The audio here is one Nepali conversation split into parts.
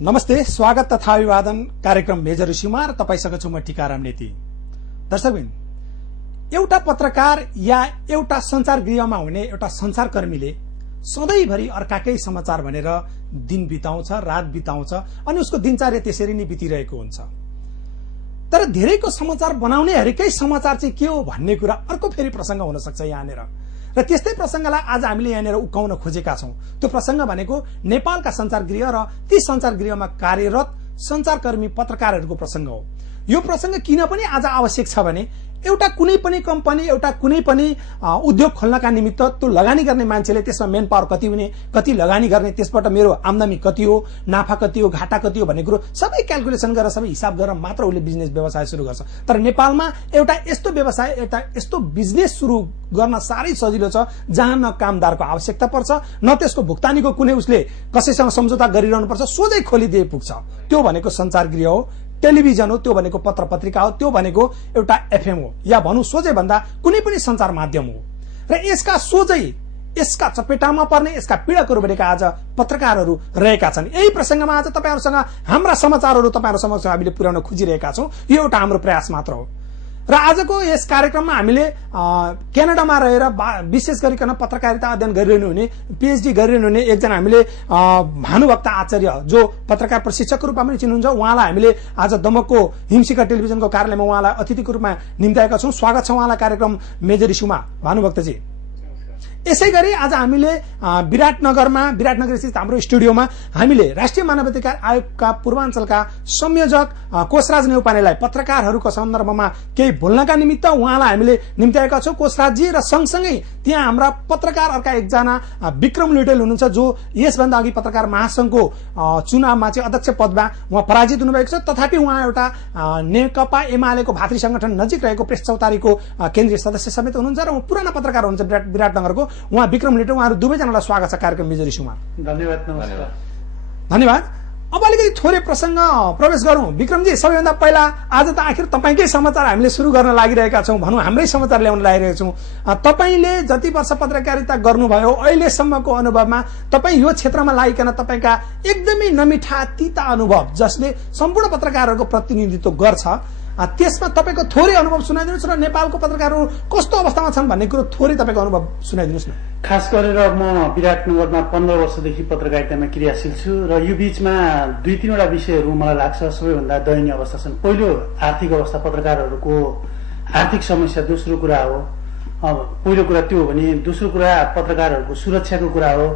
नमस्ते, स्वागत तथा अभिवादन कार्यक्रम मेजर ऋषिमा र तपाईसँग छु म टीकाराम नेति। दर्शकबिन, एउटा पत्रकार या एउटा संचार गृहमा हुने एउटा संचारकर्मीले सधैँभरि अर्काकै समाचार भनेर दिन बिताउँछ, रात बिताउँछ अनि उसको दिनचर्या त्यसरी नै बितिरहेको हुन्छ। तर धेरैको समाचार बनाउनेहरुकै समाचार चाहिँ के हो भन्ने कुरा अर्को फेरि प्रसंग हुन सक्छ यहाँनेर। र त्यस्तै प्रसंगलाई आज हामीले यहाँनेर उकाउन खोजेका छौं। त्यो प्रसंग भनेको नेपालका संचार गृह र ती संचार गृहमा कार्यरत संचारकर्मी पत्रकारहरूको प्रसंग हो। यो प्रसंग किन पनि आज आवश्यक छ भने एउटा कुनै पनि कम्पनी, एउटा कुनै पनि उद्योग खोल्नका निमित्त त्यो लगानी गर्ने मान्छेले त्यसमा मेन पावर कति हुने, कति लगानी गर्ने, त्यसबाट मेरो आम्दानी कति हो, नाफा कति हो, घाटा कति हो भन्ने कुरो सबै क्याल्कुलेसन गरेर सबै हिसाब गरेर मात्र उसले बिजनेस व्यवसाय सुरु गर्छ। तर नेपालमा एउटा यस्तो व्यवसाय, एउटा यस्तो बिजनेस सुरु गर्न साह्रै सजिलो छ जहाँ न कामदारको आवश्यकता पर्छ, न त्यसको भुक्तानीको कुनै उसले कसैसँग सम्झौता गरिरहनु पर्छ, सोझै खोलिदिए पुग्छ। त्यो भनेको संचार गृह हो, टेलिभिजन हो, त्यो भनेको पत्र पत्रिका हो, त्यो भनेको एउटा एफएम हो, या भनौं सोझै भन्दा कुनै पनि संचार माध्यम हो। र यसका सोझै यसका चपेटामा पर्ने, यसका पीडकहरू भनेका आज पत्रकारहरू रहेका छन्। यही प्रसंगमा आज तपाईहरुसँग हाम्रा समाचारहरू तपाईहरु समक्ष हामीले पुर्याउन खोजिरहेका छौं। यो एउटा हाम्रो प्रयास मात्र हो। र आजको यस कार्यक्रममा हामीले क्यानाडामा रहेर विशेष गरिकन पत्रकारिता अध्ययन गरिरहनु हुने, पीएचडी गरिरहनु हुने एकजना हामीले भानुभक्त आचार्य जो पत्रकार प्रशिक्षकको रूपमा पनि चिन्नुहुन्छ, उहाँलाई हामीले आज दमकको हिमशिखर टेलिभिजनको कार्यालयमा उहाँलाई अतिथिको रूपमा निम्ताएका छौं। स्वागत छ उहाँलाई कार्यक्रम मेजर इस्युमा, भानुभक्तजी। यसैगरी आज हामीले विराटनगर स्थित हाम्रो स्टुडियोमा हामीले राष्ट्रिय मानवाधिकार आयोगका पूर्वाञ्चलका संयोजक कोशराज नेउपानेलाई पत्रकारहरूको सन्दर्भमा केही बोल्नका निमित्त उहाँलाई हामीले निम्त्याएका छौं। कोशराजजी र सँगसँगै त्यहाँ हाम्रा पत्रकार अर्का एकजना विक्रम लुटेल हुनुहुन्छ, जो यसभन्दा अघि पत्रकार महासंघको चुनावमा चाहिँ अध्यक्ष पदमा उहाँ पराजित हुनुभएको छ। तथापि उहाँ एउटा नेकपा एमालेको भातृ संगठन नजिक रहेको प्रेस चौतारीको केन्द्रीय सदस्य समेत हुनुहुन्छ र उहाँ पुराना पत्रकार हुनुहुन्छ विराटनगरको। उहाँ विक्रम लिटो, उहाँहरू दुवैजनालाई स्वागत छ कार्यक्रम मेजर इस्युमा। धन्यवाद। नमस्कार। धन्यवाद। अब अलिकति थोरै प्रसंग प्रवेश गरौं। विक्रमजी, सबैभन्दा पहिला आज त आखिर तपाईकै समाचार हामीले सुरु गर्न लागिरहेका छौं, भनौं हाम्रै समाचार ल्याउन लागिरहेका छौं। तपाईले जति वर्ष पत्रकारिता गर्नुभयो, अहिलेसम्मको अनुभवमा तपाई यो क्षेत्रमा लागिकन तपाईका एकदमै नमिठा तीता अनुभव जसले सम्पूर्ण पत्रकारहरूको प्रतिनिधित्व गर्छ, त्यसमा तपाईको थोरै अनुभव सुनाइदिनुस् र नेपालको पत्रकारहरू कस्तो अवस्थामा छन् भन्ने कुरो थोरै तपाईको अनुभव सुनाइदिनुस् न। खास गरेर म विराटनगरमा 15 वर्षदेखि पत्रकारितामा क्रियाशील छु र यो बीचमा 2-3 वटा विषयहरू मलाई लाग्छ सबैभन्दा दयनीय अवस्था छन्। पहिलो आर्थिक अवस्था, पत्रकारहरूको आर्थिक समस्या दोस्रो कुरा हो। पहिलो कुरा त्यो हो भने दोस्रो कुरा पत्रकारहरूको सुरक्षाको कुरा हो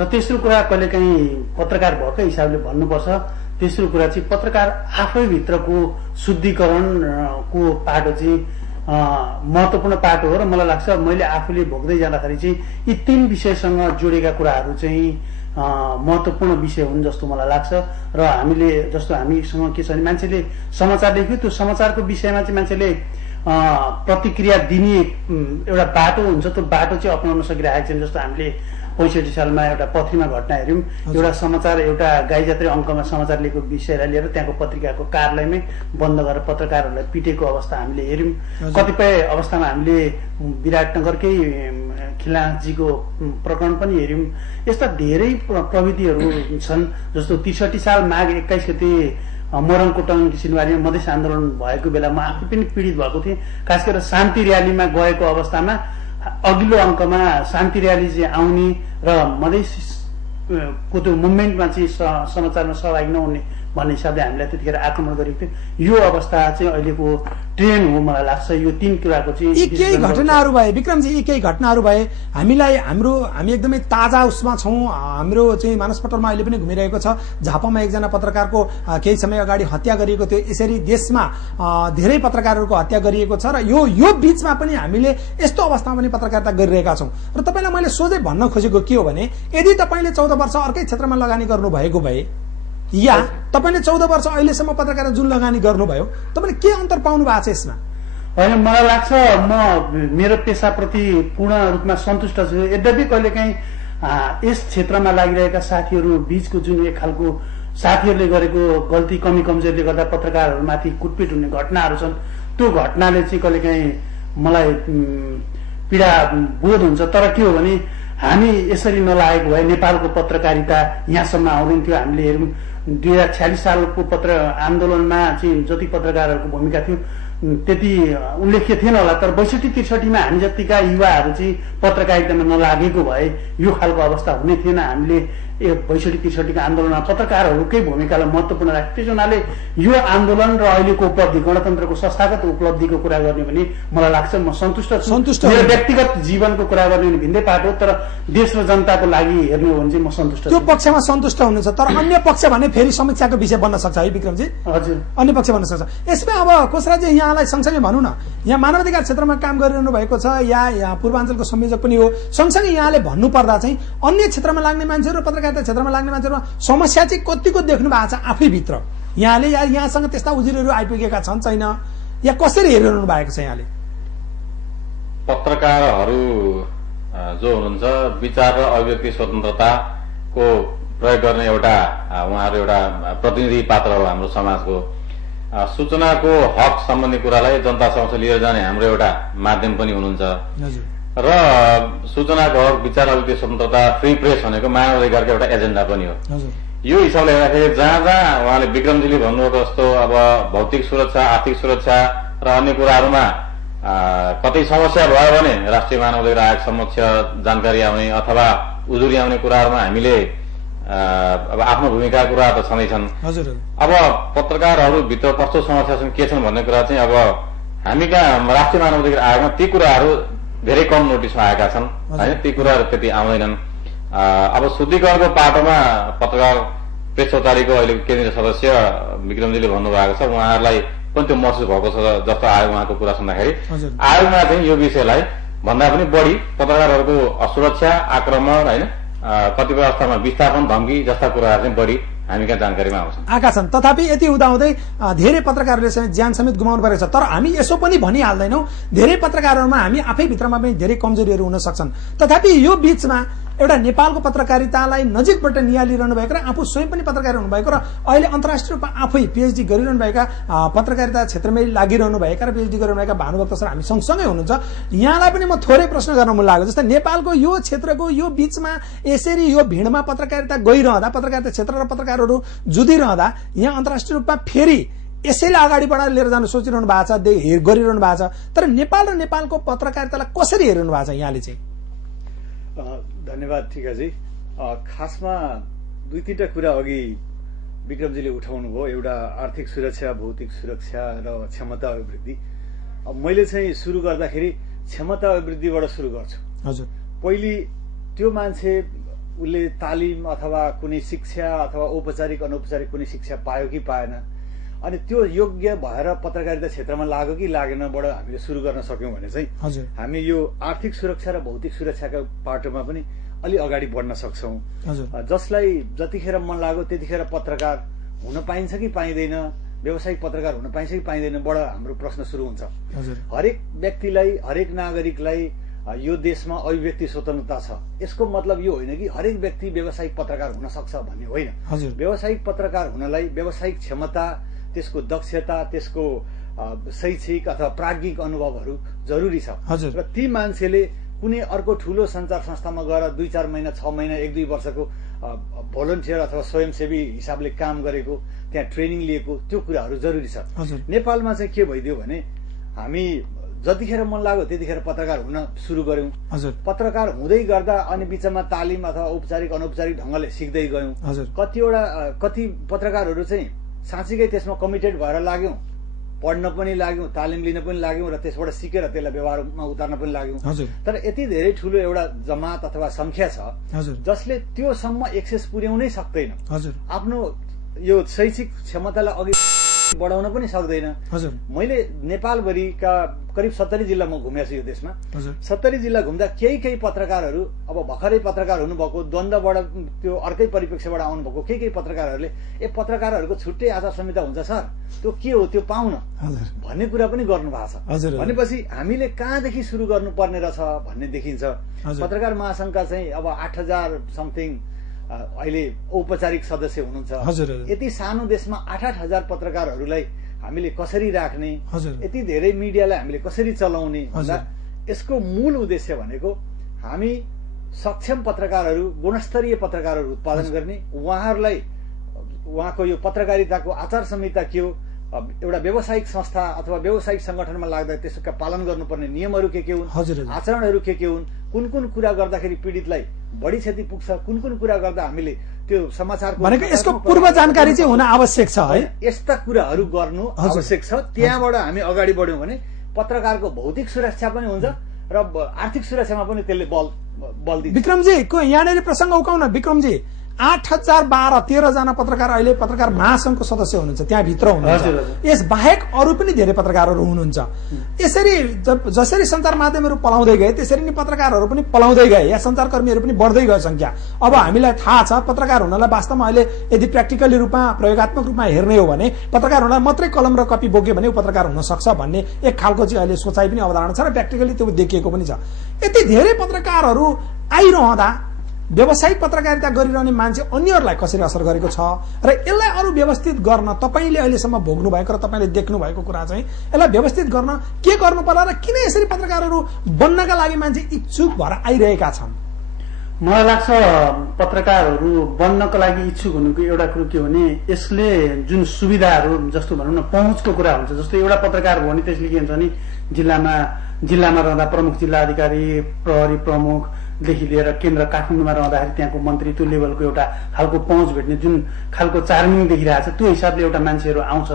र तेस्रो कुरा कहिलेकाहीँ पत्रकार भएकै हिसाबले भन्नुपर्छ, तेस्रो कुरा चाहिँ पत्रकार आफै भित्रको शुद्धिकरणको पाटो चाहिँ महत्वपूर्ण पाटो हो र मलाई लाग्छ मैले आफूले भोग्दै जाँदाखेरि चाहिँ यी 3 विषयसँग जोडेका कुराहरू चाहिँ महत्वपूर्ण विषय हुन् जस्तो मलाई लाग्छ। र हामीले जस्तो हामीसँग के छ भने मान्छेले समाचार लेख्यो, त्यो समाचारको विषयमा चाहिँ मान्छेले प्रतिक्रिया दिने एउटा बाटो हुन्छ, त्यो बाटो चाहिँ अपनाउन सकिरहेको छैन। जस्तो हामीले 65 सालमा एउटा पत्रिमा घटना हेर्यौं, एउटा समाचार, एउटा गाई जात्रे अङ्कमा समाचार लेखेको विषयलाई लिएर त्यहाँको पत्रिकाको कार्यालयमै बन्द गरेर पत्रकारहरूलाई पिटेको अवस्था हामीले हेर्यौं। कतिपय अवस्थामा हामीले विराटनगरकै खिलाजीको प्रकरण पनि हेर्यौं। यस्ता धेरै प्रविधिहरू छन्। जस्तो 63 साल माघ 21 गते मोरङको टङ्की सिनवारीमा मधेस आन्दोलन भएको बेला म आफै पनि पीडित भएको थिएँ। खास गरेर शान्ति र्यालीमा गएको अवस्थामा अघिल्लो अङ्कमा शान्ति र्याली चाहिँ आउने र मधेसको त्यो मुभमेन्टमा चाहिँ समाचारमा सहभागी नहुने भन्ने हिसाबले हामीलाई त्यतिखेर आक्रमण गरेको थियो। यो अवस्था चाहिँ अहिलेको ट्रेन हो मलाई लाग्छ। यो 3 कुराको चाहिँ यी केही घटनाहरू भए विक्रमजी, यी केही घटनाहरू भए हामी एकदमै ताजा उसमा छौं। हाम्रो चाहिँ मानसपटलमा अहिले पनि घुमिरहेको छ, झापामा एकजना पत्रकारको केही समय अगाडि हत्या गरिएको थियो। यसरी देशमा धेरै पत्रकारहरूको हत्या गरिएको छ र यो बीचमा पनि हामीले यस्तो अवस्थामा पनि पत्रकारिता गरिरहेका छौं। र तपाईलाई मैले सोझै भन्न खोजेको के हो भने यदि तपाईले 14 वर्ष अर्कै क्षेत्रमा लगानी गर्नु भएको भए या तपाईले 14 वर्ष अहिलेसम्म पत्रकारिता जुन लगानी गर्नुभयो, तपाईले के अन्तर पाउनु भएको छ यसमा? होइन, मलाई लाग्छ म मेरो पेसाप्रति पूर्ण रूपमा सन्तुष्ट छु। यद्यपि कहिलेकाहीँ यस क्षेत्रमा लागिरहेका साथीहरू बीचको जुन एक खालको साथीहरूले गरेको गल्ती, कमी कमजोरीले गर्दा पत्रकारहरूमाथि कुटपिट हुने घटनाहरू छन्, त्यो घटनाले चाहिँ कहिलेकाहीँ मलाई पीडा बोध हुन्छ। तर के हो भने हामी यसरी नलागेको भए नेपालको पत्रकारिता यहाँसम्म आउँदैन थियो। हामीले हेरौँ 2046 सालको पत्र आन्दोलनमा चाहिँ जति पत्रकारहरूको भूमिका थियो त्यति उल्लेख्य थिएन होला, तर 62-63 हामी जतिका युवाहरू चाहिँ पत्रकारितामा नलागेको भए यो खालको अवस्था हुने थिएन। हामीले 62-63 आन्दोलनमा पत्रकारहरूकै भूमिकालाई महत्त्वपूर्ण राख्यो। त्यस हुनाले यो आन्दोलन र अहिलेको उपलब्धि, गणतन्त्रको संस्थागत उपलब्धिको कुरा गर्ने भने मलाई लाग्छ म सन्तुष्ट छु। मेरो व्यक्तिगत जीवनको कुरा गर्ने भने भिन्दै पाटो, तर देश र जनताको लागि हेर्ने हो भने चाहिँ म सन्तुष्ट छु। त्यो पक्षमा सन्तुष्ट हुनुहुन्छ, तर अन्य पक्ष भने फेरि समीक्षाको विषय बन्न सक्छ है विक्रमजी? हजुर, अन्य पक्ष बन्न सक्छ। यसमा अब कोषराजी यहाँलाई सँगसँगै भनौँ न, यहाँ मानवाधिकार क्षेत्रमा काम गरिरहनु भएको छ, यहाँ पूर्वाञ्चलको संयोजक पनि हो, सँगसँगै यहाँले भन्नुपर्दा चाहिँ अन्य क्षेत्रमा लाग्ने मान्छेहरू, पत्रकारिता क्षेत्रमा लाग्ने मान्छेहरूमा समस्या चाहिँ कतिको देख्नु भएको छ आफैभित्र? यहाँले यहाँसँग त्यस्ता उजुरहरू आइपुगेका छन् छैन, या कसरी हेरिरहनु भएको छ यहाँले? पत्रकारहरू जो हुनुहुन्छ विचार र अभिव्यक्ति स्वतन्त्रताको प्रयोग गर्ने उहाँहरू एउटा प्रतिनिधि पात्र हो हाम्रो समाजको। सूचनाको हक सम्बन्धी कुरालाई जनता समक्ष लिएर जाने हाम्रो एउटा माध्यम पनि हुनुहुन्छ र सूचनाको हक, विचार अभिव्यक्ति स्वतन्त्रता, फ्री प्रेस भनेको मानवाधिकारको एउटा एजेन्डा पनि हो। यो हिसाबले हेर्दाखेरि जहाँ उहाँले विक्रमजीले भन्नुभएको जस्तो अब भौतिक सुरक्षा, आर्थिक सुरक्षा र अन्य कुराहरूमा कतै समस्या भयो भने राष्ट्रिय मानवाधिकार आयोग समक्ष जानकारी आउने अथवा उजुरी आउने कुराहरूमा हामीले अब आफ्नो भूमिका कुरा त छँदैछन्। अब पत्रकारहरू भित्र कस्तो समस्या छन्, के छन् भन्ने कुरा चाहिँ अब हामी कहाँ राष्ट्रिय मानवाधिकार आयोगमा ती कुराहरू धेरै कम नोटिसमा आएका छन् होइन, ती कुराहरू त्यति आउँदैनन्। अब शुद्धिकरणको पाटोमा पत्रकार प्रेस चौतारीको अहिले केन्द्रीय सदस्य विक्रमजीले भन्नुभएको छ, उहाँहरूलाई पनि त्यो महसुस भएको छ जस्तो आयो उहाँको कुरा सुन्दाखेरि। आयोगमा चाहिँ यो विषयलाई भन्दा पनि बढी पत्रकारहरूको असुरक्षा, आक्रमण होइन, कतिपय अवस्थामा विस्थापन, धम्की जस्ता कुराहरू चाहिँ बढी हामी कहाँ जानकारीमा आएका छन्। तथापि यति हुँदाहुँदै धेरै पत्रकारहरूले ज्यान समेत गुमाउनु परेको छ। तर हामी यसो पनि भनिहाल्दैनौँ, धेरै पत्रकारहरूमा हामी आफै भित्रमा पनि धेरै कमजोरीहरू हुन सक्छन्। तथापि यो बीचमा एउटा नेपालको पत्रकारितालाई नजिकबाट निहालिरहनु भएको र आफू स्वयं पनि पत्रकार हुनुभएको र अहिले अन्तर्राष्ट्रिय रूपमा आफै पिएचडी गरिरहनु भएका, पत्रकारिता क्षेत्रमै लागिरहनु भएका र पिएचडी गरिरहनु भएका भानुभक्त सर हामी सँगसँगै हुनुहुन्छ। यहाँलाई पनि म थोरै प्रश्न गर्न मन लाग्यो, जस्तै नेपालको यो क्षेत्रको यो बीचमा यसरी यो भिडमा पत्रकारिता गइरहँदा, पत्रकारिता क्षेत्र र पत्रकारहरू जुधिरहँदा यहाँ अन्तर्राष्ट्रिय रूपमा फेरि यसैलाई अगाडि बढाएर लिएर जान सोचिरहनु भएको छ, गरिरहनु भएको छ। तर नेपाल र नेपालको पत्रकारितालाई कसरी हेरिरहनु भएको छ यहाँले चाहिँ? धन्यवाद टिकाजी। खासमा 2-3टा कुरा अघि विक्रमजीले उठाउनु भयो, एउटा आर्थिक सुरक्षा, भौतिक सुरक्षा र क्षमता अभिवृद्धि। अब मैले चाहिँ सुरु गर्दाखेरि क्षमता अभिवृद्धिबाट सुरु गर्छु। हजुर, पहिले त्यो मान्छे उसले तालिम अथवा कुनै शिक्षा अथवा औपचारिक अनौपचारिक कुनै शिक्षा पायो कि पाएन, अनि त्यो योग्य भएर पत्रकारिता क्षेत्रमा लाग्यो कि लागेनबाट हामीले सुरु गर्न सक्यौं भने चाहिँ हामी यो आर्थिक सुरक्षा र भौतिक सुरक्षाको पाटोमा पनि अलि अगाडि बढ्न सक्छौं। जसलाई जतिखेर मन लाग्यो त्यतिखेर पत्रकार हुन पाइन्छ कि पाइँदैन, व्यावसायिक पत्रकार हुन पाइन्छ कि पाइँदैन बाट हाम्रो प्रश्न सुरु हुन्छ। हरेक व्यक्तिलाई, हरेक नागरिकलाई यो देशमा अभिव्यक्ति स्वतन्त्रता छ। यसको मतलब यो होइन कि हरेक व्यक्ति व्यावसायिक पत्रकार हुन सक्छ भन्ने होइन। व्यावसायिक पत्रकार हुनलाई व्यावसायिक क्षमता, त्यसको दक्षता, त्यसको शैक्षिक अथवा प्राज्ञिक अनुभवहरू जरुरी छ। र ती मान्छेले कुनै अर्को ठूलो सञ्चार संस्थामा गएर 2-4 महिना, 6 महिना, 1-2 वर्षको भोलन्टियर अथवा स्वयंसेवी हिसाबले काम गरेको, त्यहाँ ट्रेनिङ लिएको, त्यो कुराहरू जरुरी छ। नेपालमा चाहिँ के भइदियो भने हामी जतिखेर मन लाग्यो त्यतिखेर पत्रकार हुन सुरु गर्यौं। पत्रकार हुँदै गर्दा अनि बीचमा तालिम अथवा औपचारिक अनौपचारिक ढंगले सिक्दै गयौं। कति पत्रकारहरू चाहिँ साँच्चीकै त्यसमा कमिटेड भएर लाग्यौं, पढ्न पनि लाग्यौं, तालिम लिन पनि लाग्यौं र त्यसबाट सिकेर त्यसलाई व्यवहारमा उतार्न पनि लाग्यौं। तर यति धेरै ठूलो एउटा जमात अथवा संख्या छ जसले त्योसम्म एक्सेस पुर्याउनै सक्दैन, आफ्नो यो शैक्षिक क्षमतालाई अघि बढाउन पनि सक्दैन। मैले नेपालभरिका करिब 70 जिल्ला म घुमेको छु यो देशमा। 70 जिल्ला घुम्दा केही पत्रकारहरू, अब भर्खरै पत्रकार हुनुभएको, द्वन्द्वबाट त्यो अर्कै परिप्रेक्ष्यबाट आउनुभएको केही पत्रकारहरूले पत्रकारहरूको छुट्टै आचार संहिता हुन्छ सर, त्यो के हो, त्यो पाउन भन्ने कुरा पनि गर्नु भएको छ। भनेपछि हामीले कहाँदेखि सुरु गर्नुपर्ने रहेछ भन्ने देखिन्छ। पत्रकार महासंघका चाहिँ अब 8000 समथिङ अहिले औपचारिक सदस्य हुनुहुन्छ। यति सानो देशमा 8-8 हजार पत्रकारहरूलाई हामीले कसरी राख्ने, यति धेरै मिडियालाई हामीले कसरी चलाउने भन्दा यसको मूल उद्देश्य भनेको हामी सक्षम पत्रकारहरू, गुणस्तरीय पत्रकारहरू उत्पादन गर्ने, उहाँहरूलाई उहाँको यो पत्रकारिताको आचार संहिता के हो, एउटा व्यावसायिक संस्था अथवा व्यावसायिक संगठनमा लाग्दा त्यसका पालन गर्नुपर्ने नियमहरू के हुन्, आचरणहरू के हुन्, कुन कुन कुरा गर्दाखेरि पीडितलाई बढी क्षति पुग्छ, कुन कुन कुरा गर्दा हामीले त्यो समाचारको भनेको यसको पूर्व जानकारी चाहिँ हुन आवश्यक छ है। यस्ता कुराहरू गर्नु आवश्यक छ। त्यहाँबाट हामी अगाडि बढ्यौँ भने पत्रकारको भौतिक सुरक्षा पनि हुन्छ र आर्थिक सुरक्षामा पनि त्यसले बल दिन्छ। विक्रमजी यहाँनिर प्रसङ्ग उकाउन। विक्रमजी 8012 जना पत्रकार अहिले पत्रकार महासंघको सदस्य हुनुहुन्छ, त्यहाँभित्र हुनुहुन्छ। यस बाहेक अरू पनि धेरै पत्रकारहरू हुनुहुन्छ। यसरी जसरी सञ्चार माध्यमहरू पलाउँदै गए त्यसरी नै पत्रकारहरू पनि पलाउँदै गए, या सञ्चारकर्मीहरू पनि बढ्दै गयो संख्या। अब हामीलाई थाहा छ पत्रकार हुनलाई वास्तवमा अहिले यदि प्र्याक्टिकली रूपमा प्रयोगात्मक रूपमा हेर्ने हो भने पत्रकार हुनलाई मात्रै कलम र कपी बोक्यो भने पत्रकार हुन सक्छ भन्ने एक खालको चाहिँ अहिले सोचाइ पनि अवधारणा छ र प्र्याक्टिकली त्यो देखिएको पनि छ। यति धेरै पत्रकारहरू आइरहँदा व्यावसायिक पत्रकारिता गरिरहने मान्छे अन्यहरूलाई कसरी असर गरेको छ र यसलाई अरू व्यवस्थित गर्न तपाईँले अहिलेसम्म भोग्नु भएको र तपाईँले देख्नु भएको कुरा चाहिँ यसलाई व्यवस्थित गर्न के गर्नु पर्ला र किन यसरी पत्रकारहरू बन्नका लागि मान्छे इच्छुक भएर आइरहेका छन्? मलाई लाग्छ पत्रकारहरू बन्नको लागि इच्छुक हुनुको एउटा कुरो के हो भने यसले जुन सुविधाहरू जस्तो भनौँ न पहुँचको कुरा हुन्छ। जस्तो एउटा पत्रकार भयो भने त्यसले के हुन्छ भने जिल्लामा रहँदा प्रमुख जिल्ला अधिकारी, प्रहरी प्रमुखदेखि लिएर केन्द्र काठमाडौँमा रहँदाखेरि त्यहाँको मन्त्री त्यो लेभलको एउटा खालको पहुँच भेट्ने जुन खालको चार्मिङ देखिरहेको छ त्यो हिसाबले एउटा मान्छेहरू आउँछ।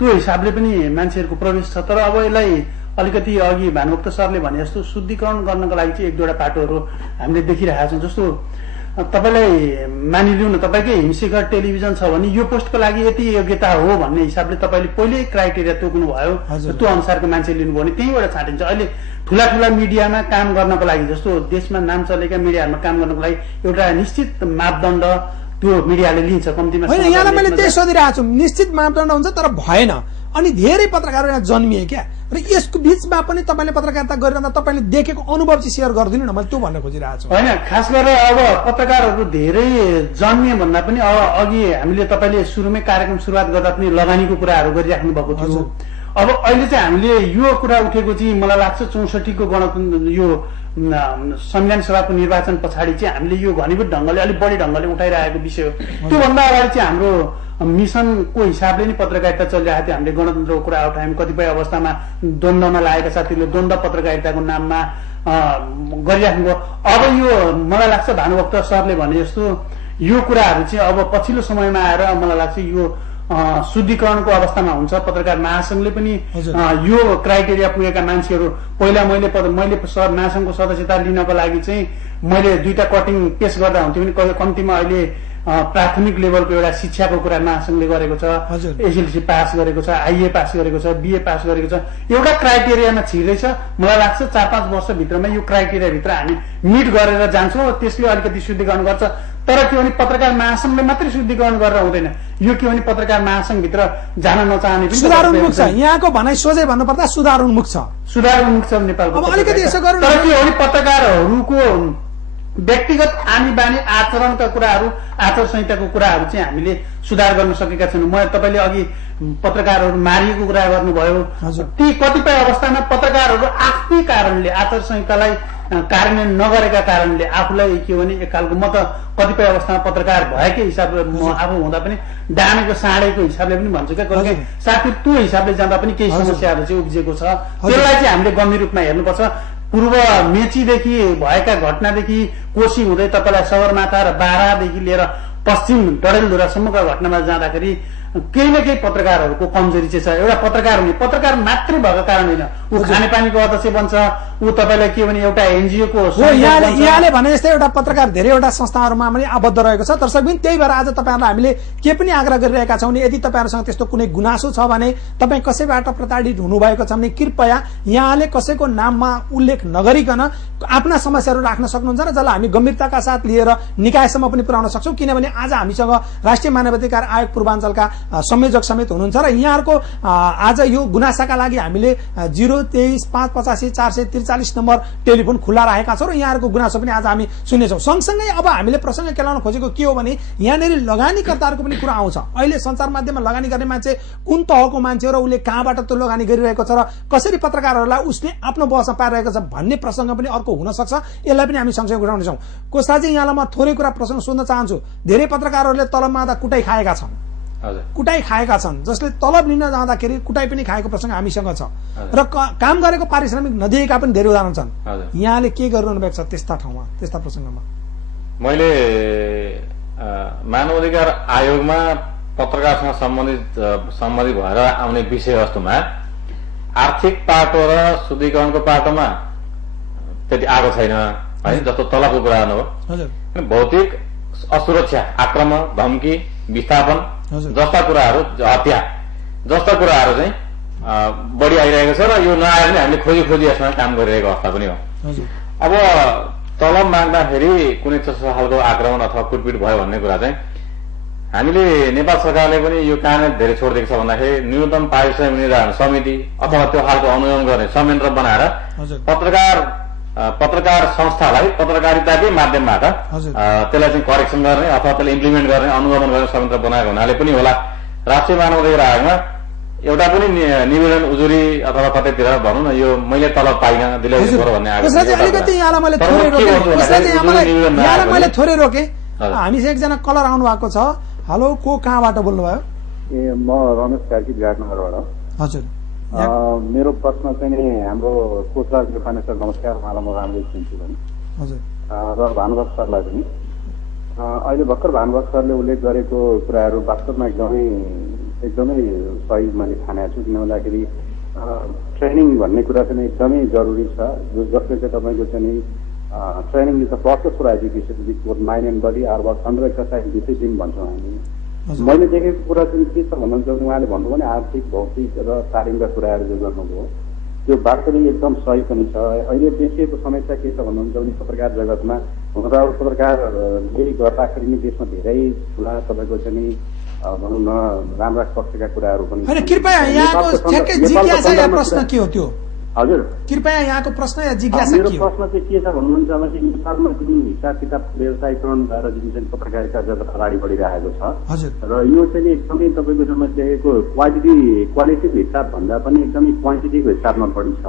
त्यो हिसाबले पनि मान्छेहरूको प्रवेश छ। तर अब यसलाई अलिकति अघि भानुभक्त सरले भने जस्तो शुद्धिकरण गर्नको लागि चाहिँ एक दुईवटा पाटोहरू हामीले देखिरहेका छौँ। जस्तो तपाईँलाई मानिलिउँ न, तपाईँकै हिमशिखर टेलिभिजन छ भने यो पोस्टको लागि यति योग्यता हो भन्ने हिसाबले तपाईँले पहिल्यै क्राइटेरिया तोक्नु भयो, त्यो अनुसारको मान्छे लिनुभयो भने त्यहीँबाट छाँटिन्छ। अहिले ठुला ठुला मिडियामा काम गर्नको लागि जस्तो देशमा नाम चलेका मिडियाहरूमा काम गर्नको लागि एउटा निश्चित मापदण्ड त्यो मिडियाले लिन्छ कम्तीमा। यहाँलाई मैले त्यही सोधिरहेको छु, निश्चित मापदण्ड हुन्छ तर भएन। अनि धेरै पत्रकारहरू यहाँ जन्मिए क्या, र यसको बीचमा पनि तपाईँले पत्रकारिता गरिरहँदा तपाईँले देखेको अनुभव चाहिँ सेयर गरिदिनु न, मैले त्यो भन्न खोजिरहेको छु। होइन, खास गरेर अब पत्रकारहरू धेरै जन्मिए भन्दा पनि अब अघि हामीले तपाईँले सुरुमै कार्यक्रम सुरुवात गर्दा पनि लगानीको कुराहरू गरिराख्नु भएको थियो। अब अहिले चाहिँ हामीले यो कुरा उठेको चाहिँ मलाई लाग्छ 64 को गणतन्त्र यो संविधान सभाको निर्वाचन पछाडि चाहिँ हामीले यो घनीभूत ढङ्गले अलिक बढी ढङ्गले उठाइरहेको विषय हो। त्योभन्दा अगाडि चाहिँ हाम्रो मिसनको हिसाबले नै पत्रकारिता चलिरहेको थियो। हामीले गणतन्त्रको कुरा उठायौँ, कतिपय अवस्थामा द्वन्द्वमा लागेका साथीहरूले द्वन्द्व पत्रकारिताको नाममा गरिराख्नुभयो। अब यो मलाई लाग्छ भानुभक्त सरले भने जस्तो यो कुराहरू चाहिँ अब पछिल्लो समयमा आएर मलाई लाग्छ यो शुद्धिकरणको अवस्थामा हुन्छ। पत्रकार महासंघले पनि यो क्राइटेरिया पुगेका मान्छेहरू पहिला मैले महासंघको सदस्यता लिनको लागि चाहिँ मैले 2टा कटिङ पेश गर्दा हुन्थ्यो भने कम्तीमा अहिले प्राथमिक लेभलको एउटा शिक्षाको कुरा महासंघले गरेको छ, एसएलसी पास गरेको छ, आइए पास गरेको छ, बिए पास गरेको छ, एउटा क्राइटेरियामा छिर्दैछ। मलाई लाग्छ 4-5 वर्षभित्रमा यो क्राइटेरियाभित्र हामी मिट गरेर जान्छौँ। त्यसले अलिकति शुद्धिकरण गर्छ। तर के भने पत्रकार महासंघले मात्रै शुद्धिकरण गरेर हुँदैन, यो के भने पत्रकार महासंघभित्र जान नचाहने पनि सुधार उन्मुख छ। यहाँको भनाइ सोझै भन्नुपर्दा सुधार उन्मुख छ, सुधार उन्मुख छ नेपालको। अब अलिकति यसो गरौँ न, तर के भने पत्रकारहरूको व्यक्तिगत आनी बानी आचरणका कुराहरू, आचार संहिताको कुराहरू चाहिँ हामीले सुधार गर्न सकेका छैनौँ। तपाईँले अघि पत्रकारहरू मारिएको कुरा गर्नुभयो। ती कतिपय अवस्थामा पत्रकारहरू आफ्नै कारणले आचार संहितालाई कार्यान्वयन नगरेका कारणले आफूलाई के भने एक खालको म त कतिपय अवस्थामा पत्रकार भएकै हिसाबले म आफू हुँदा पनि डानेको साँडेको हिसाबले पनि भन्छु क्या, कहिले साथी त्यो हिसाबले जाँदा पनि केही समस्याहरू चाहिँ उब्जिएको छ। त्यसलाई चाहिँ हामीले गम्भीर रूपमा हेर्नुपर्छ। पूर्व मेचीदेखि भएका घटनादेखि कोशी हुँदै तपाईँलाई सगरमाथा र बारादेखि लिएर पश्चिम डडेलधुरासम्मका घटनामा जाँदाखेरि केही न केही पत्रकारहरूको कमजोरी चाहिँ छ। एउटा पत्रकार हुने पत्रकार मात्रै भएको कारण होइन, ऊ खानेपानीको अध्यक्ष बन्छ, ऊ तपाईँलाई के भने एउटा एनजिओको यहाँले भने जस्तै एउटा पत्रकार धेरैवटा संस्थाहरूमा पनि आबद्ध रहेको छ। दर्शक पनि त्यही भएर आज तपाईँहरूलाई हामीले के पनि आग्रह गरिरहेका छौँ, यदि तपाईँहरूसँग त्यस्तो कुनै गुनासो छ भने, तपाईँ कसैबाट प्रताडित हुनुभएको छ भने कृपया यहाँले कसैको नाममा उल्लेख नगरिकन आफ्ना समस्याहरू राख्न सक्नुहुन्छ र जसलाई हामी गम्भीरताका साथ लिएर निकायसम्म पनि पुर्याउन सक्छौँ। किनभने आज हामीसँग राष्ट्रिय मानवाधिकार आयोग पूर्वाञ्चलका संयोजक समेत हुनुहुन्छ र यहाँहरूको आज यो गुनासाका लागि हामीले 023-585-443 नम्बर टेलिफोन खुल्ला राखेका छौँ र यहाँहरूको गुनासो पनि आज हामी सुन्नेछौँ। सँगसँगै अब हामीले प्रसङ्ग केलाउन खोजेको के हो भने यहाँनिर लगानीकर्ताहरूको पनि कुरा आउँछ। अहिले सञ्चार माध्यममा लगानी गर्ने मान्छे कुन तहको मान्छे हो र उसले कहाँबाट त्यो लगानी गरिरहेको छ र कसरी पत्रकारहरूलाई उसले आफ्नो बहसमा पारिरहेको छ भन्ने प्रसङ्ग पनि अर्को हुन सक्छ। यसलाई पनि हामी सँगसँगै उठाउनेछौँ। कोषराजी, यहाँलाई म थोरै कुरा प्रसङ्ग सोध्न चाहन्छु। धेरै पत्रकारहरूले तलबमा आउँदा कुटाइ खाएका छन्, जसले तलब लिन जाँदाखेरि कुटाइ पनि खाएको प्रसङ्ग हामीसँग छ र काम गरेको पारिश्रमिक नदिएका पनि धेरै उदाहरण छन्। यहाँले के गरिरहनु भएको छ त्यस्ता ठाउँमा, त्यस्ता प्रसङ्गमा? मैले मानव अधिकार आयोगमा पत्रकारसँग सम्बन्धित भएर आउने विषयवस्तुमा आर्थिक पाटो र शुद्धिकरणको पाटोमा त्यति आएको छैन है, जस्तो तलबको कुरा गर्नुभयो। भौतिक असुरक्षा, आक्रमण, धम्की, विस्थापन जस्ता कुराहरू, हत्या जस्ता कुराहरू चाहिँ बढी आइरहेको छ र यो नआएर पनि हामीले खोजी यसमा काम गरिरहेको अवस्था पनि हो। अब तलब माग्दाखेरि कुनै खालको आक्रमण अथवा कुटपिट भयो भन्ने कुरा चाहिँ हामीले नेपाल सरकारले पनि यो कहाँ धेरै छोडिदिएको छ भन्दाखेरि न्यूनतम पारिश्रमिक निर्धारण समिति अथवा त्यो खालको अनुगमन गर्ने संयन्त्र बनाएर पत्रकार संस्थालाई पत्रकारिताकै माध्यमबाट त्यसलाई चाहिँ करेक्सन गर्ने अथवा त्यसलाई इम्प्लिमेन्ट गर्ने अनुगमन गर्ने संयन्त्र बनाएको हुनाले पनि होला राष्ट्रिय मानव अधिकार आयोगमा एउटा पनि निवेदन उजुरी अथवा कतैतिर भनौँ न यो मैले तलब पाइनँ दिलाइदिनु पर्यो भन्ने मैले थोरै रोकेँ। हामीसँग एकजना कलर आउनु भएको छ। हेलो, को कहाँबाट बोल्नुभयो? म रमेश कार्की विराटनगरबाट। हजुर, मेरो प्रश्न चाहिँ नि हाम्रो कोषराज नेपाने सर, नमस्कार, उहाँलाई म राम्रै चिन्छु भने र भानुभक्त सरलाई पनि। अहिले भर्खर भानुभक्त सरले उल्लेख गरेको कुराहरू वास्तवमा एकदमै सही मैले ठानेको छु। किन भन्दाखेरि ट्रेनिङ भन्ने कुरा चाहिँ एकदमै जरुरी छ, जसले चाहिँ तपाईँको चाहिँ training is the process for education which both mind and body are work under exercise discipline भन्छौँ हामी। मैले देखेको कुरा चाहिँ के छ भन्नुहुन्छ भने उहाँले भन्नुभयो भने आर्थिक, भौतिक र तालिमका कुराहरू जो गर्नुभयो त्यो वास्तविक एकदम सही पनि छ। अहिले देखिएको समस्या के छ भन्नुहुन्छ भने पत्रकार जगतमा हुन त अब पत्रकारले गर्दाखेरि नै देशमा धेरै ठुला तपाईँको चाहिँ भनौँ न राम्रा पक्षका कुराहरू पनि। कृपया यहाँको ठ्याक्कै जिज्ञासा या प्रश्न के हो त्यो? हजुर, कृपया यहाँको प्रश्न या जिज्ञासा मेरो प्रश्न चाहिँ के छ भन्नुहुन्छ भने नेपालमा जुन हिसाब किताब व्यवसायीकरण भएर जुन चाहिँ पत्रकारिता जगत अगाडि बढिरहेको छ र यो चाहिँ एकदमै तपाईँको समस्याको क्वालिटीको हिसाब भन्दा पनि एकदमै क्वान्टिटीको हिसाबमा बढी छ।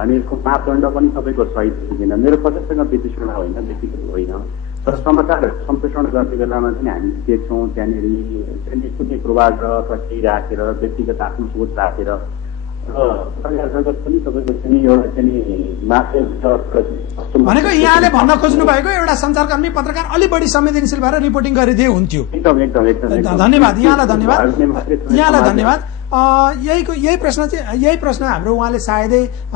अनि यसको मापदण्ड पनि तपाईँको सही देखिँदैन। मेरो कसैसँग विश्लेषण होइन, व्यक्तिगत होइन, तर समाचार सम्प्रेषण गर्ने बेलामा चाहिँ हामी देख्छौँ त्यहाँनिर कुनै पूर्वाग्रह अथवा केही राखेर व्यक्तिगत आफ्नो सोच राखेर भनेको यहाँले भन्न खोज्नु भएको एउटा सञ्चारकर्मी पत्रकार अलि बढी संवेदनशील भएर रिपोर्टिङ गरिदिए हुन्थ्यो। धन्यवाद, यहाँलाई धन्यवाद। यही प्रश्न हाम्रो उहाँले सायदै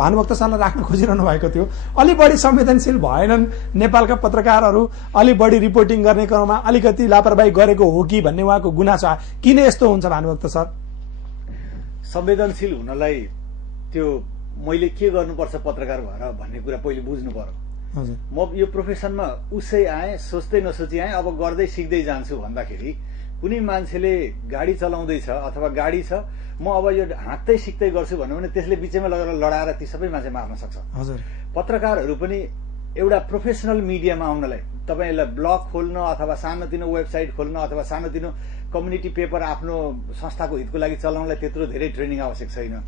भानुभक्त सरलाई राख्न खोजिरहनु भएको थियो। अलि बढी संवेदनशील भएनन् नेपालका पत्रकारहरू, अलि बढी रिपोर्टिङ गर्ने क्रममा अलिकति लापरवाही गरेको हो कि भन्ने उहाँको गुनासो। किन यस्तो हुन्छ भानुभक्त सर? संवेदनशील हुनलाई त्यो मैले के गर्नुपर्छ पत्रकार भएर भन्ने कुरा पहिले बुझ्नु पर्यो। म यो प्रोफेसनमा उसै आएँ, सोच्दै नसोची आएँ, अब गर्दै सिक्दै जान्छु भन्दाखेरि कुनै मान्छेले गाडी चलाउँदैछ अथवा गाडी छ, म अब यो हाँक्दै सिक्दै गर्छु भन्यो भने त्यसले बिचैमा लगेर लडाएर ती सबै मान्छे मार्न सक्छ। पत्रकारहरू पनि एउटा प्रोफेसनल मिडियामा आउनलाई तपाईँलाई ब्लग खोल्न अथवा सानोतिनो वेबसाइट खोल्न अथवा सानोतिनो कम्युनिटी पेपर आफ्नो संस्थाको हितको लागि चलाउनलाई त्यत्रो धेरै ट्रेनिङ आवश्यक छैन।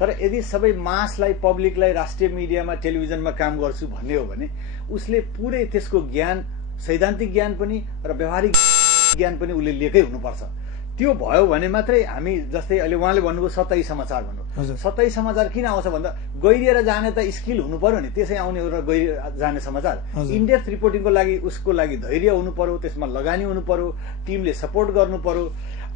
तर यदि सबै मासलाई, पब्लिकलाई राष्ट्रिय मिडियामा, टेलिभिजनमा काम गर्छु भन्ने हो भने उसले पुरै त्यसको ज्ञान, सैद्धान्तिक ज्ञान पनि र व्यावहारिक ज्ञान पनि उसले लिएकै हुनुपर्छ। त्यो भयो भने मात्रै हामी, जस्तै अहिले उहाँले भन्नुभयो सतही समाचार भन्नु, सतही समाचार किन आउँछ भन्दा गहिरिएर जाने त स्किल हुनु पर्यो नि, त्यसै आउने र गहिरिएर जाने समाचार। इनडेप्थ रिपोर्टिङको लागि उसको लागि धैर्य हुनु पर्यो, त्यसमा लगानी हुनु पर्यो, टिमले सपोर्ट गर्नु पर्यो।